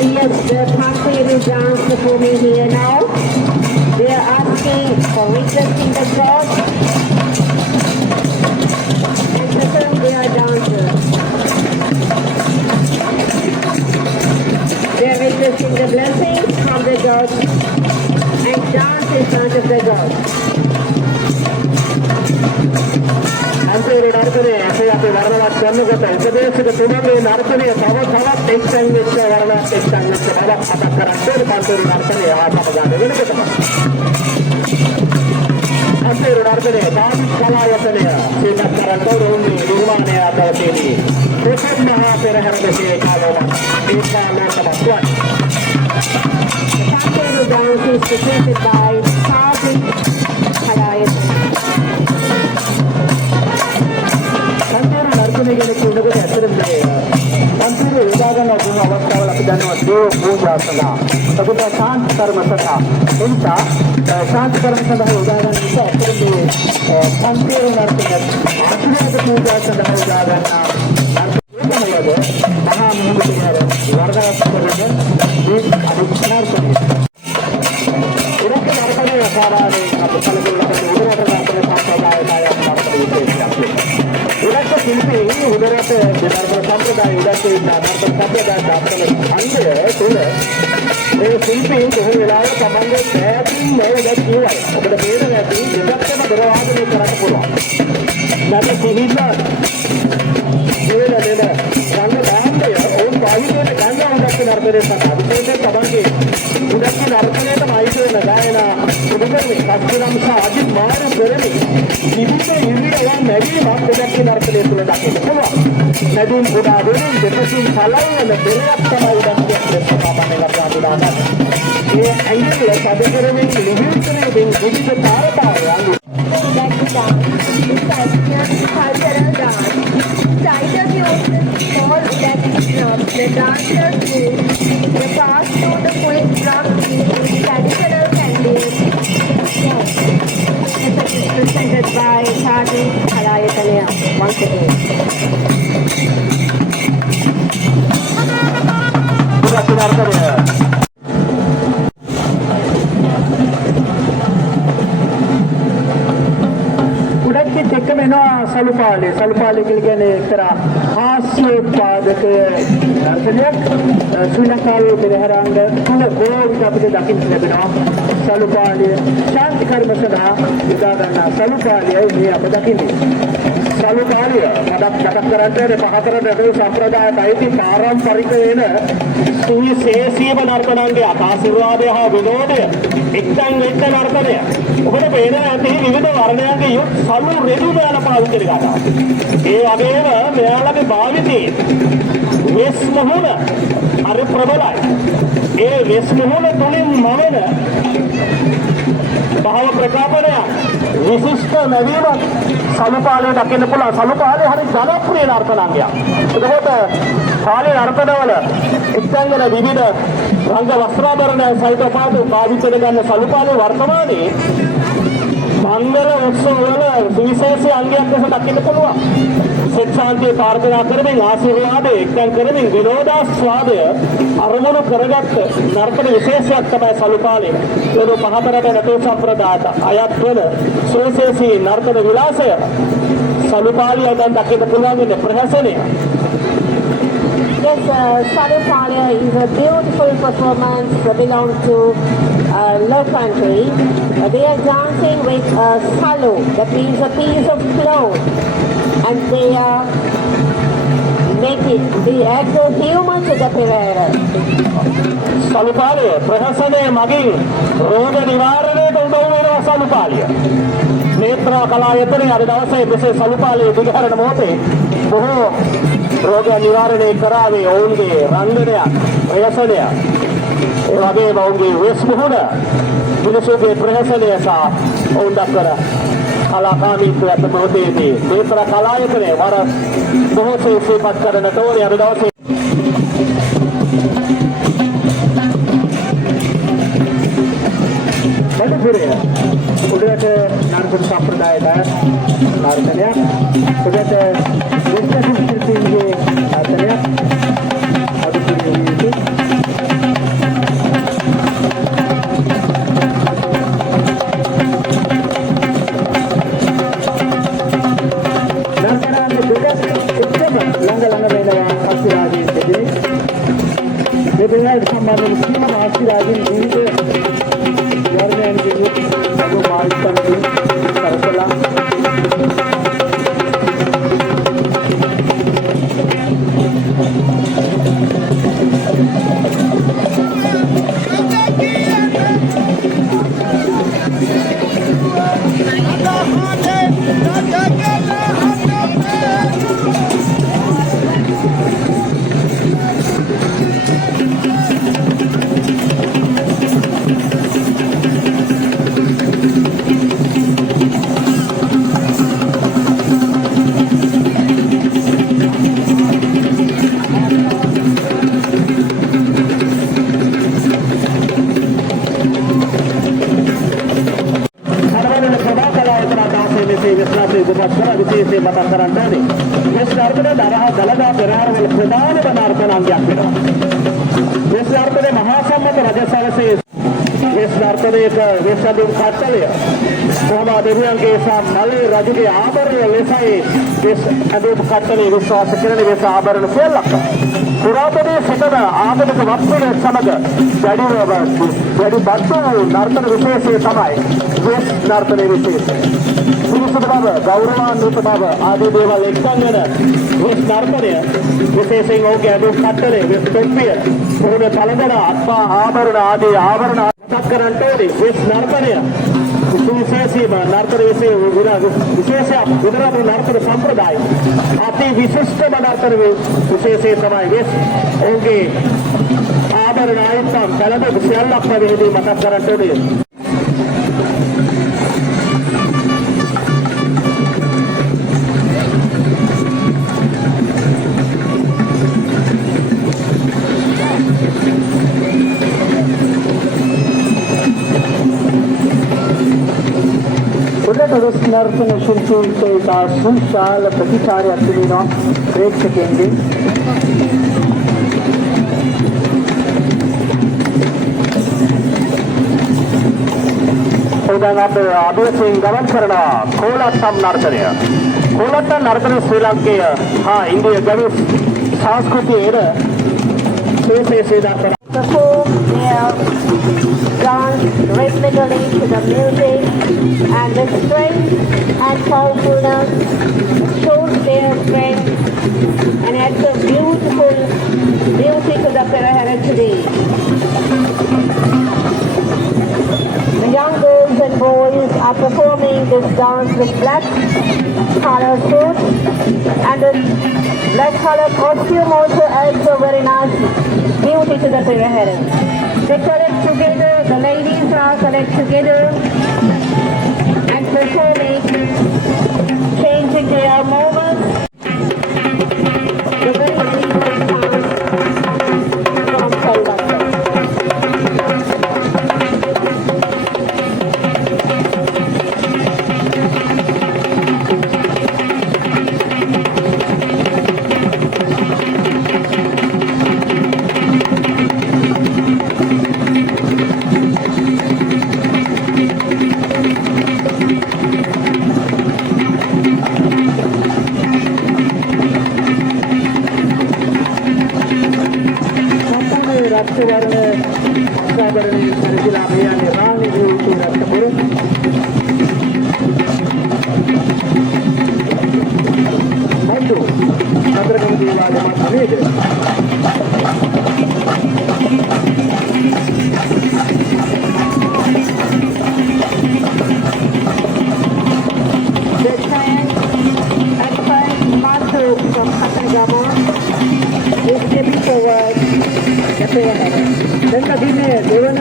Yes, the Pakiru dance performing here now. They are asking for witnessing the God. And second, they are dancers. They are witnessing the blessings from the God and dance in front of the God. අන්තිමේ නර්තනය අපේ වර්ණවත් කරනකොට උපදේශක තුමන්ගේ නර්තනය තව තවත් එක්සන් වෙච්ච වර්ණවත් එක්සන් වෙච්ච බවක් මතක් කරන්නේ පන්තිරු නර්තනය ආපහු වෙනකොටම පන්තිරු නර්තනය දාන කලායතනය සිතක් කරතෝ රෝන්නේ නිර්මාණය ආදවතේදී ප්‍රථම මහා පෙරහැරකේ කාලවල ඒ කාලවලට The Pakiru dance is presented by Sadi Kalayatana. පන්තිරු නර්තනය ගැන කියනකොට ඇත්තටම පන්තිරු යොදා ගන්න ඕන අවස්ථාවල අපි දන්නවා දේව පූජා සඳහා සබුත ශාන්ති කර්ම සඳහා එනිසා ශාන්ති කර්ම සඳහා යොදා ගන්න නිසා ඇත්තටම පන්තිරු නර්තනය ආශිර්වාද පූජා සඳහා යොදා ගන්න මහා මුහුදුර වර්ගවත් කරගෙන මේ අනුස්මාරකණය ඉරක නර්තනය ආකාරයේ අප කලකල උදරට නර්තන සම්ප්‍රදායය ඉරක ශිල්පී උදරට නර්තන සම්ප්‍රදාය උදට නර්තන සම්ප්‍රදාය දාපන අංගය තුල ඒ ශිල්පී කොහොම වෙලාවක තමන්ගේ පැහැදිලි නේද කියවයි ඔබට මේක නැති දෙකක්ම දරවාදනය කරන්න පුළුවන් නැත්නම් සිහිලා ඒ නේද සංග දාන්නේ ඕන් පාවිච්චි කරන ගංගා උදට නර්තනය සඳහා විශේෂයෙන් තමන්ගේ උදට නර්තනයට මයිතු වෙන ගායනා උදකරේ කස්තරම් සාදි මාරු කරමි විවිධ ඉන්ද්‍රියයන් නැගීමක් උදට නර්තනය තුළ දකින්න පුළුවන්. නැදින් පුඩා වෙනින් දෙපසින් පළවන දෙලයක් තමයි උදට ප්‍රස්තාවන ලබා දුන්නා. ඒ ඇඟිල්ල සද කරමින් නිවිතරේ දෙන විවිධ තාරකාරයන් That is dance. This is cultural dance. Title uses small that is not the dancers move the pass to the point from the traditional candies. This is presented by Sadi Kalayatana once again. උදට නර්තනය උඩට එක්කම එනවා සලුපාලේ කියන්නේ එක්තරා හාස්‍යෝත්පාදක නර්තනයක් ශ්‍රී ලංකාවේ පෙරහැරාංග තුල ගෝවිත අපිට දකින්න ලැබෙනවා සලුපාලේ ශාන්ති කර්ම සඳහා යොදා ගන්නා සලුපාලයයි මේ අප දකින්නේ සලුපාලය මතක් කරගන්න පහතර රටේ සම්ප්‍රදායට අයිති පාරම්පරික වෙන සුවිශේෂීව නර්තනාංගයේ ආශිර්වාදය හා විනෝදය එක්තන් වෙච්ච නර්තනය ඔබට පේනවා ඇති විවිධ වර්ණයන්ගේ යුත් සලු රෙදු මෙයාලා පාවිච්චි කරනවා. ඒ වගේම මෙයාලගේ භාවිතයේ වෙස් මොහොන අර ප්‍රබලයි. ඒ වෙස් මොහොන තුලින් මවන භාව ප්‍රකාපනය විශිෂ්ට නැවීමක් සලුපාලේ දකින්න පුළුවන්. සලුපාලේ හරි ජනප්‍රිය නර්තනාංගයක්. එතකොට පාලේ නර්තනවල එක්තැන්ගෙන විවිධ රංග වස්ත්‍රාභරණ සහිත පාවිච්චි කරන සලුපාලේ වර්තමානයේ මංගල උත්සවවල සුවිශේෂී අංගයක් ලෙස දකින්න පුළුවන්. සෙක්ෂාන්තිය ප්‍රාර්ථනා කරමින් ආශිර්වාදය එක්තැන් කරමින් විනෝදාස්වාදය අරමුණු කරගත් නර්තන විශේෂයක් තමයි සලුපාලේ. ඒ පහතරට රටේ සම්ප්‍රදායට අයත් වන සුවිශේෂී නර්තන විලාසය සලුපාලිය දැන් දකින්න පුළුවන් ඉන්නේ ප්‍රහසනය. This Salupalia is a beautiful performance that belongs to low country. They are dancing with salu, that means a piece of cloth, and they are making the actual human to the Pereira. සලුපාලය ප්‍රහසනය මගින් රෝග නිවාරණයට උදව් වෙනවා සලුපාලය. නේත්‍රා කලායතනය අද දවසේ මෙසේ සලුපාලයේ දිගහැරෙන මොහොතේ බොහෝ රෝග නිවාරණය කරාවේ ඔවුන්ගේ රංගනයක්, ප්‍රහසනයක්, ඒ වගේම ඔවුන්ගේ වෙස් මුහුණ, මිනිසුන්ගේ ප්‍රහසනය සහ ඔවුන් දක්වන කලාකාමීත්වය අත මොහොතේදී නේත්‍රා කලායතනය වර බොහෝ සිහිපත් කරනට ඕනේ අද දවසේ. මඩපුරය උඩට නර්තන සම්ප්‍රදායය නර්තනයක් උඩට විශ්ව සංස්කෘතියේ නර්තනයක් මඩපුරයේ ළඟ වෙනවා ආශිර්වාදයෙන් දෙන්නේ මේ දෙනාට සම්බන්ධ සීම ආශිර්වාදයෙන් ජීවිත වර්ණයන්ගේ අගෝ මාල්පන්ති කරසලා විශේෂයෙන් මතක් කරන්න ඕනේ. මේ ස්ථාපනයේ දරහා දලදා පෙරහැරවල ප්‍රධාන බණාර්ථන අංගයක් වෙනවා. මේ ස්ථාපනයේ මහා සම්මත රජසවසේ මේ ස්ථාපනයේක වේශදුම් කට්ටලය කොහොමද දෙවියන්ගේ සා මලේ රජුගේ ආභරණය ලෙසයි මේ අදුම් කට්ටලේ විශ්වාස කරන මේ ආභරණ සියල්ලක් පුරාතනයේ සිටන ආගමික වස්තුවේ සමග වැඩි බද්දු නර්තන විශේෂය තමයි මේ නර්තන විශේෂය. සුදුසු බව, ගෞරවාන්විත බව ආදී දේවල් එක්කන් වෙන මේ නර්තනය විශේෂයෙන් ඔහුගේ අදුම් කට්ටලේ මේ තොප්පිය මොහොත තලදර අත්පා ආභරණ ආදී ආභරණ මතක් කරන්ට ඕනේ. මේ නර්තනය විශේෂීම නර්තන විශේෂයක් බුදුරජාණන් නර්තන සම්ප්‍රදාය අති විශිෂ්ටම නර්තන විශේෂය තමයි වෙස් ඔහුගේ ආභරණ ආයතන කලබ සියල්ලක්ම වෙහිදී මතක් කරන්ට ඕනේ. නර්තන ශිල්පීන්ට ඉතා සුවිශාල ප්‍රතිචාරයක් තිබෙනවා ප්‍රේක්ෂකයන්ගෙන්. දැන් අප අභියසින් ගමන් කරන කෝලට්ටම් නර්තනය. කෝලට්ටම් නර්තන ශ්‍රී ලංකේය හා ඉන්දිය ගවි සංස්කෘතියේ විශේෂ දක්වන perform their dance rhythmically to the music, and the strength and powerfulness shows their strength and adds a beautiful beauty to the Perahera today. The young girls and boys are performing this dance with black color suits, and the black color costume also adds a very nice beauty to the Perahera. They collect together, the ladies are collect together and performing, changing their movements. The very beautiful dance from Kolkata. අධිකරණයේ පරිශීලන අභියානයේ Rani විවිධ රත්නපුර මන්දු සතරගම දේවාලය මත නේද from Katanagama is stepping forward the prayer. දැන් අදින්නේ දෙවන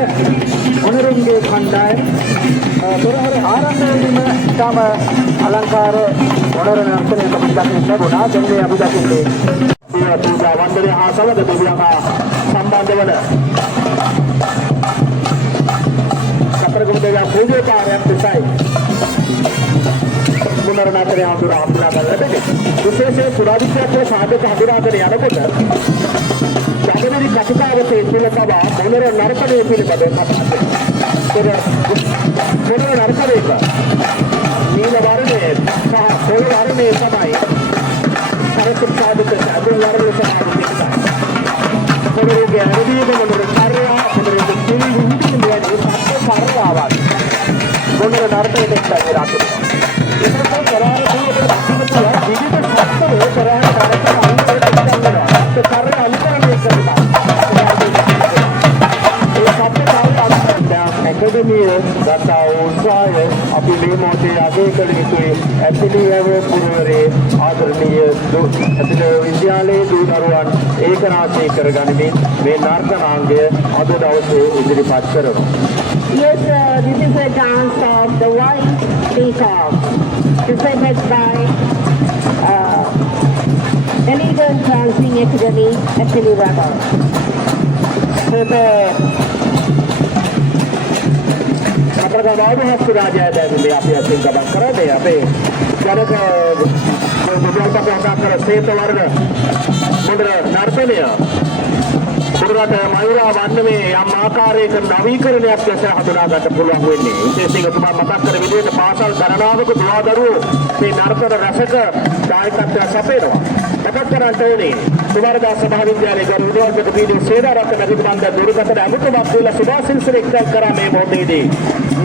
මොනරුන්ගේ කණ්ඩායම පෙරහැර ආරම්භයේදීම තම අලංකාර මොනර නර්තනයක පිටකින් ලැබුණා. දැන් මේ අපි දකින්නේ දේව පූජා වන්දනය හා සමග දෙවියන් හා සම්බන්ධ වන සතරගම දේව පූජාකාරයක් දෙසයි මොනර නර්තනය හඳුනා ගන්න ලැබෙන්නේ. විශේෂයෙන් පුරාවිද්‍යාත්මක සාධක හඳුනාගෙන යනකොට ජගනරි කතිකාවතේ තුල තබා මොනර නර්තනයේ පිළිබඳව කතා කරනවා. මොනර නර්තනයක නීල වර්ණයේ සහ පොළ වර්ණයේ තමයි සරසත් සාධක අතුල් වර්ණයේ සමානයි. මොනරගේ අරබීද මොනර කාර්යය මොනරගේ කිලි විදිහට කියන්නේ සත්‍ය කාර්යාවක්. මොනර නර්තනයේ දෙක්කේ රාතුන. ඒක තමයි කරාර දුරට විවිධ සත්ත්වයේ කරාර කාර්යයක් අනුකරණය කරනවා. ඒ කාර්ය අනුකරණය කරනවා. Akademiය දතා උත්සාහය අපි මේ මොහොතේ අගය කළ යුතුයි. ඇතිලියව පුරවරේ ආදරණීය ඇතිලිය විද්‍යාලයේ දූ දරුවන් ඒකරාශී කරගනිමින් මේ නර්තනාංගය අද දවසේ ඉදිරිපත් කරනවා. Yes, this is a dance of the white peacock, presented by Elegant Dancing Academy at Tiliwagam. අපරගාව හස්තරාජය දැන්නේ අපි අසින් ගමන් කරන්නේ අපේ ජනක මොබියල් කතා කර සේත වර්ග මොඳර නර්තනය පුරාට මයුරා වන්නමේ යම් ආකාරයක නවීකරණයක් ලෙස හඳුනා ගන්න පුළුවන් වෙන්නේ. විශේෂයෙන් ඔබ මතක් කර විදිහට පාසල් ගණනාවක දුවදරුවෝ මේ නර්තන රසක දායකත්වය සපයනවා. මතක් කරගන්න ඕනේ කුමාරදාස මහාවිද්‍යාලයේ ගරු විද්‍යාර්ථී පීඩිත සේනාරත්න මැතිතුමන්ද දුරකථන අමුතුමක් දීලා සුභාසිංසන එක්කල් කරා මේ මොහොතේදී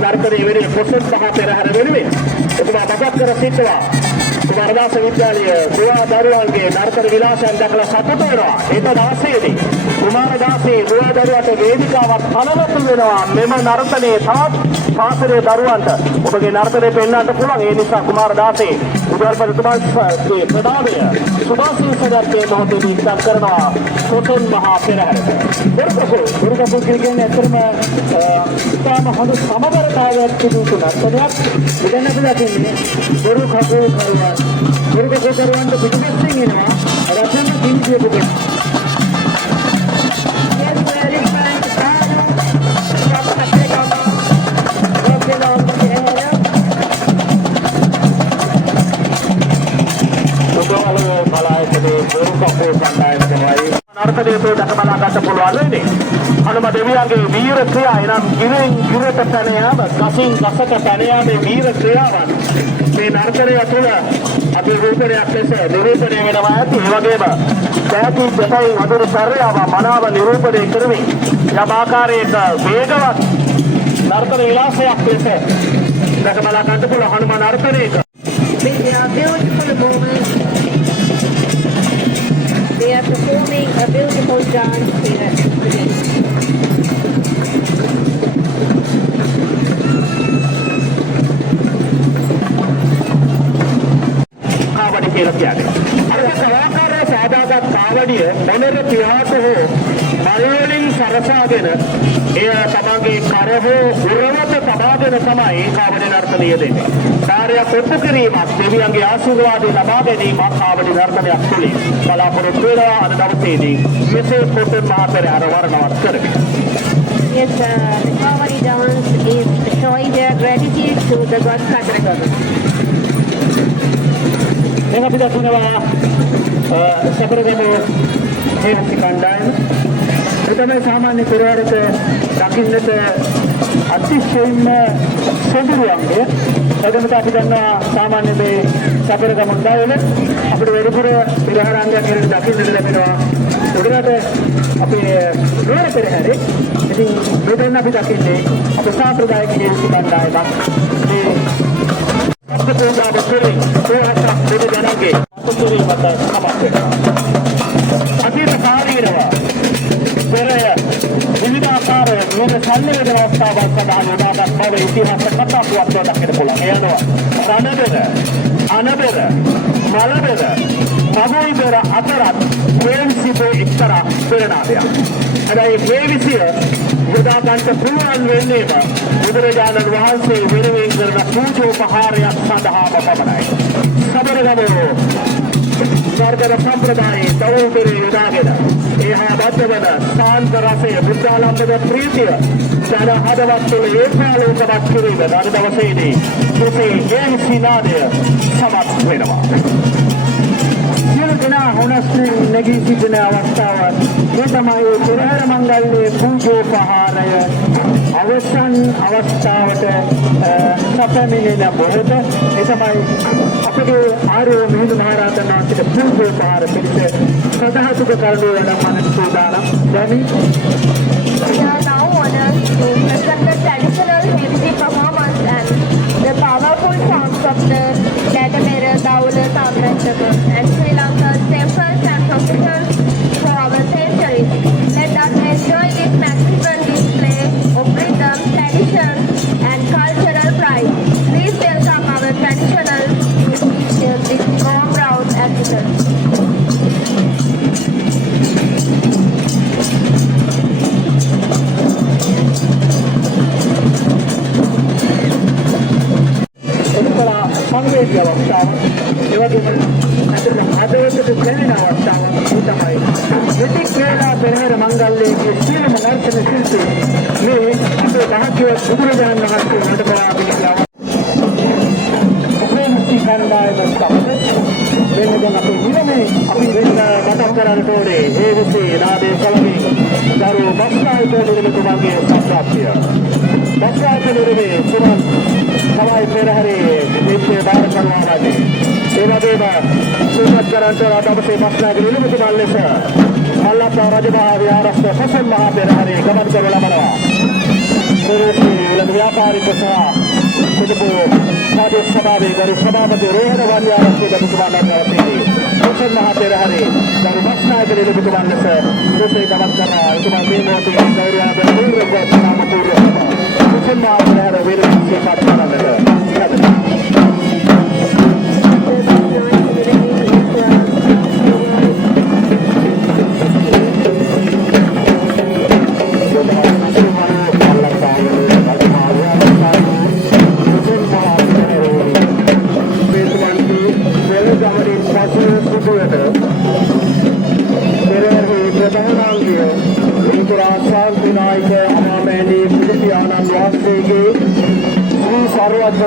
නර්තනයේ වෙරේ පොසත් මහා පෙරහැර වෙනුවෙන් ඔබ මතක් කර සිටවා කුමාරදාස විද්‍යාලයේ දුවා දරුවන්ගේ නර්තන විලාසයන් දැකලා සතුටු වෙනවා. ඒක දාසයේදී කුමාරදාසයේ දුවා දරුවට වේදිකාවක් පනවතු වෙනවා. මෙම නර්තනයේ තාත් පාසලේ දරුවන්ට ඔබගේ නර්තනය පෙන්වන්නට පුළුවන්. ඒ නිසා කුමාරදාසයේ උදාරපතිතුමාගේ ප්‍රදානය සුභාසිංසනයේ මොහොතේදී ඉස්තම් කරනවා පොසොන් මහා පෙරහැරට. දුර්ගපුර කියන්නේ ඇත්තටම ඉතාම හොඳ සමබරතාවයක් තිබුණු නර්තනයක්. ඉතින් අපි දකින්නේ දුරු කපෝ කරුවා දුර්ගපුර කරුවන්ට පිටුපස්සෙන් එනවා රචන කිංජේ පුතේ. නර්තනයේ දක්වලා ගන්න පුළුවන් වෙන්නේ. හනුම දෙවියන්ගේ වීර ක්‍රියා එනම් ගිරෙන් ගිරට පැන යාම, ගසින් ගසට පැන යාමේ වීර ක්‍රියාවන් මේ නර්තනය තුළ අපි රූපණයක් ලෙස නිරූපණය වෙනවා ඇති. ඒ වගේම පැහැදිලි දෙපයින් අඳුරු පෙරයාව මනාව නිරූපණය කරමින් යම් ආකාරයක වේගවත් නර්තන විලාසයක් ලෙස දක්වලා ගන්න පුළුවන් හනුම නර්තනයක. Beautiful moments. They are performing a beautiful dance here today. කාවඩි කියලා කියන්නේ. අර කලාකාර සාදාගත් කාවඩිය මොනර පියාට හෝ මල්වලින් සරසාගෙන එය තමන්ගේ කර හෝ උරවත තබාගෙන තමයි කාවඩි නර්තනය දෙන්නේ. කාර්යයක් ඔප්පු කිරීමක් දෙවියන්ගේ ආශිර්වාදය ලබා ගැනීමක් කාවඩි නර්තනයක් තුළින් බලාපොරොත්තු වෙනවා. අද දවසේදී මෙසේ පොතේ මහා පෙරහැර වර්ණවත් කරමින්. Yes, the Kavadi dance is showing their gratitude to the God Kataragama. දැන් අපි දක්වනවා සතරගම හේමසි කණ්ඩායම. ඒ තමයි සාමාන්‍ය පෙරහැරට දකින්නට අතිශයින්ම සොඳුරුවන්ගේ. එතකොට අපි දන්නවා සාමාන්‍ය මේ සතරගම උදාවල අපිට වැඩිපුර පෙරහැරාංගයක් දකින්නට ලැබෙනවා. ඒකට අපේ රෝණ පෙරහැරේ ඉතින් මෙතන අපි දකින්නේ අපේ සාම්ප්‍රදායික ජීවිත බණ්ඩායමක් මේ අපතෝදාට පෙරේ තෝහසක් දෙදෙනාගේ අතුරුමත සමත් වෙනවා. අතීත කාලීනවා පෙරය විවිධාකාර විවිධ සම්මේලන අවස්ථාවන් සඳහා යොදාගත් බව ඉතිහාස කතා පුවත්වල දක්වන්න පුළුවන්. ඒ අනුව රණබෙර, අනබෙර, මලබෙර, රබෝයිබෙර අතරත් වේවිසිපේ එක්තරා පෙරනාදයක්. හැබැයි වේවිසිය යොදා ගන්නට පුළුවන් වෙන්නේම බුදුරජාණන් වහන්සේ වෙනුවෙන් කරන පූජෝපහාරයක් සඳහා පමණයි. සබරගමෝ සර්ගර සම්ප්‍රදායේ තවුපෙරේ යොදාගෙන එහා බද්ධවන සාන්ත රසය බුද්ධාලම්බක ප්‍රීතිය ජන හදවත් තුළ ඒකාලෝකවත් කිරීම අද දවසේදී කුසේ වේවිසි නාදය සමත් වෙනවා. සියලු දෙනා හොනස්මින් නැගී සිටින අවස්ථාව මේ තමයි පෙරහැර මංගල්‍යයේ පූජෝපහාරය අවසන් අවස්ථාවට සැපමිනෙන මොහොත. ඒ තමයි අපගේ ආර්ය මිහිඳු මහරහතන් වහන්සේට පූජෝපහාර පිළිස සදාතුක කරුණු වඩම්මන සූදානම්. දැනි We are now honored to present the traditional Vivisi performance and the powerful songs of the Dadamera, Daula, Tamrashaka and Sri Lanka's temples and processions for our centuries. Let us enjoy this magnificent display of rhythm, tradition and cultural pride. Please welcome our traditional musicians with warm round applause. සංවේදී අවස්ථාව ඒ වගේම අතන හදවතට දැනෙන අවස්ථාව තමයි මෙතෙක් වේලා පෙරහැර මංගල්‍යයේ සියලුම නර්තන ශිල්පී මේ අපේ භාග්‍යවත් බුදුරජාණන් වහන්සේ වැඩ කරා පිළිගන්නවා. ප්‍රේමී කණ්ඩායම තමයි වෙනදම අපේ නිලමේ අපි වෙන මතක් කරන්න ඕනේ ඒ විසේ නාදේ සමගින් දරු බස්නායක නිලමතුමාගේ සම්ප්‍රාප්තිය. බස්නායක නිලමේ සුමන් තමයි පෙරහැරේ විශේෂ බාර කරනවාදී. ඒ වගේම සුමත් කරන්ට රටවසේ බස්නායක නිලමතුමා ලෙස මල්ලප්පා රජමහා විහාරස්ථ සසන් මහා පෙරහැරේ ගමන් කරන ලබනවා. ප්‍රදේශීය ව්‍යාපාරික සහ කුටුඹ සාධ්‍ය සභාවේ ගරු සභාපති රෝහණ වන්‍යාරස්ථ ගතුමාණන් වහන්සේ සසන් මහා පෙරහැරේ ගරු බස්නායක නිලමතුමා ලෙස විශේෂ ගමන් කරනවා. එතුමා මේ මොහොතේ ගෞරවයෙන් පූර්වක නාම පූර්වක සසන් මහා පෙරහැර වේරසිය පාඨකරන්නට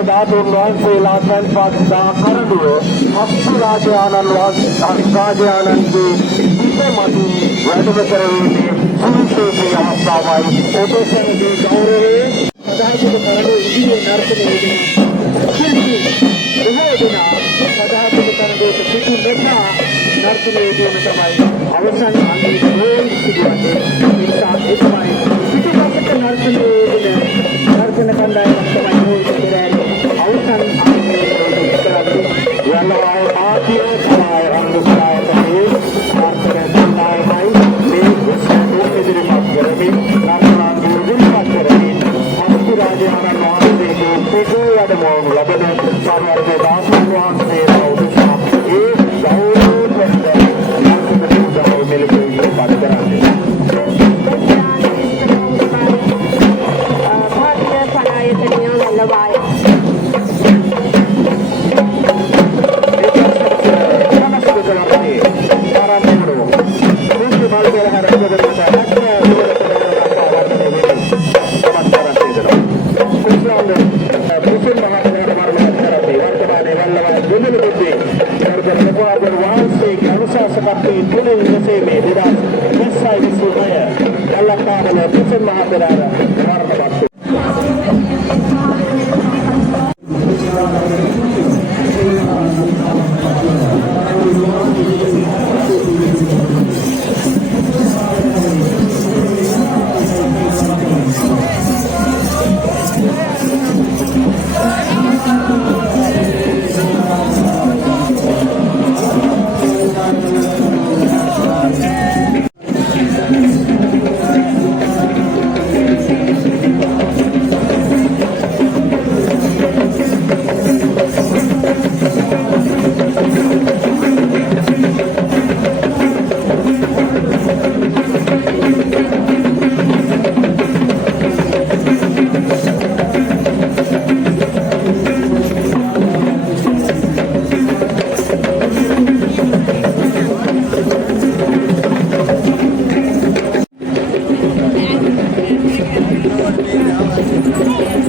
ධාතුන් වහන්සේලා තැන්පත් දා කරඬුව හස්තු රාජානන් රාජානන්ගේ ඉතමතු වැඩම කරවීමේ සුවිශේෂී අවස්ථාවයි. ඔබසනගේ ගෞරවයේ සදාතුක කරඬුව ඉදිරියේ නර්තනයේදී ශිල්පී බොහෝ දෙනා සදාතුක කරඬුවට පිටු මෙතා නර්තනයේදීම තමයි අවසන් අන්තිම රෝල් සිදුවන්නේ. නිසා ඒ තමයි පිටුපසට නර්තනයේදී නර්තන කණ්ඩායමක් තමයි රෝල් පෙරහැරේ අවසන් අන්තිමේ කරන්නේ. යනවා ආදී තමයි අනුසාරයේ නර්තන කණ්ඩායමයි මේ විශ්වයේ ඉදිරිපත් කරමින් නර්තන දුර්ගුණපත් කරමින් අනුසු රාජානන් වහන්සේගේ පිටු වැඩමවනු ලබන සමර්ථ දාසයන් වහන්සේලා උදෙසා ඒ ගෞරවයෙන් නර්තන පූජාව මෙලෙසින් ඉදිරිපත් කරන්නේ. Thank you.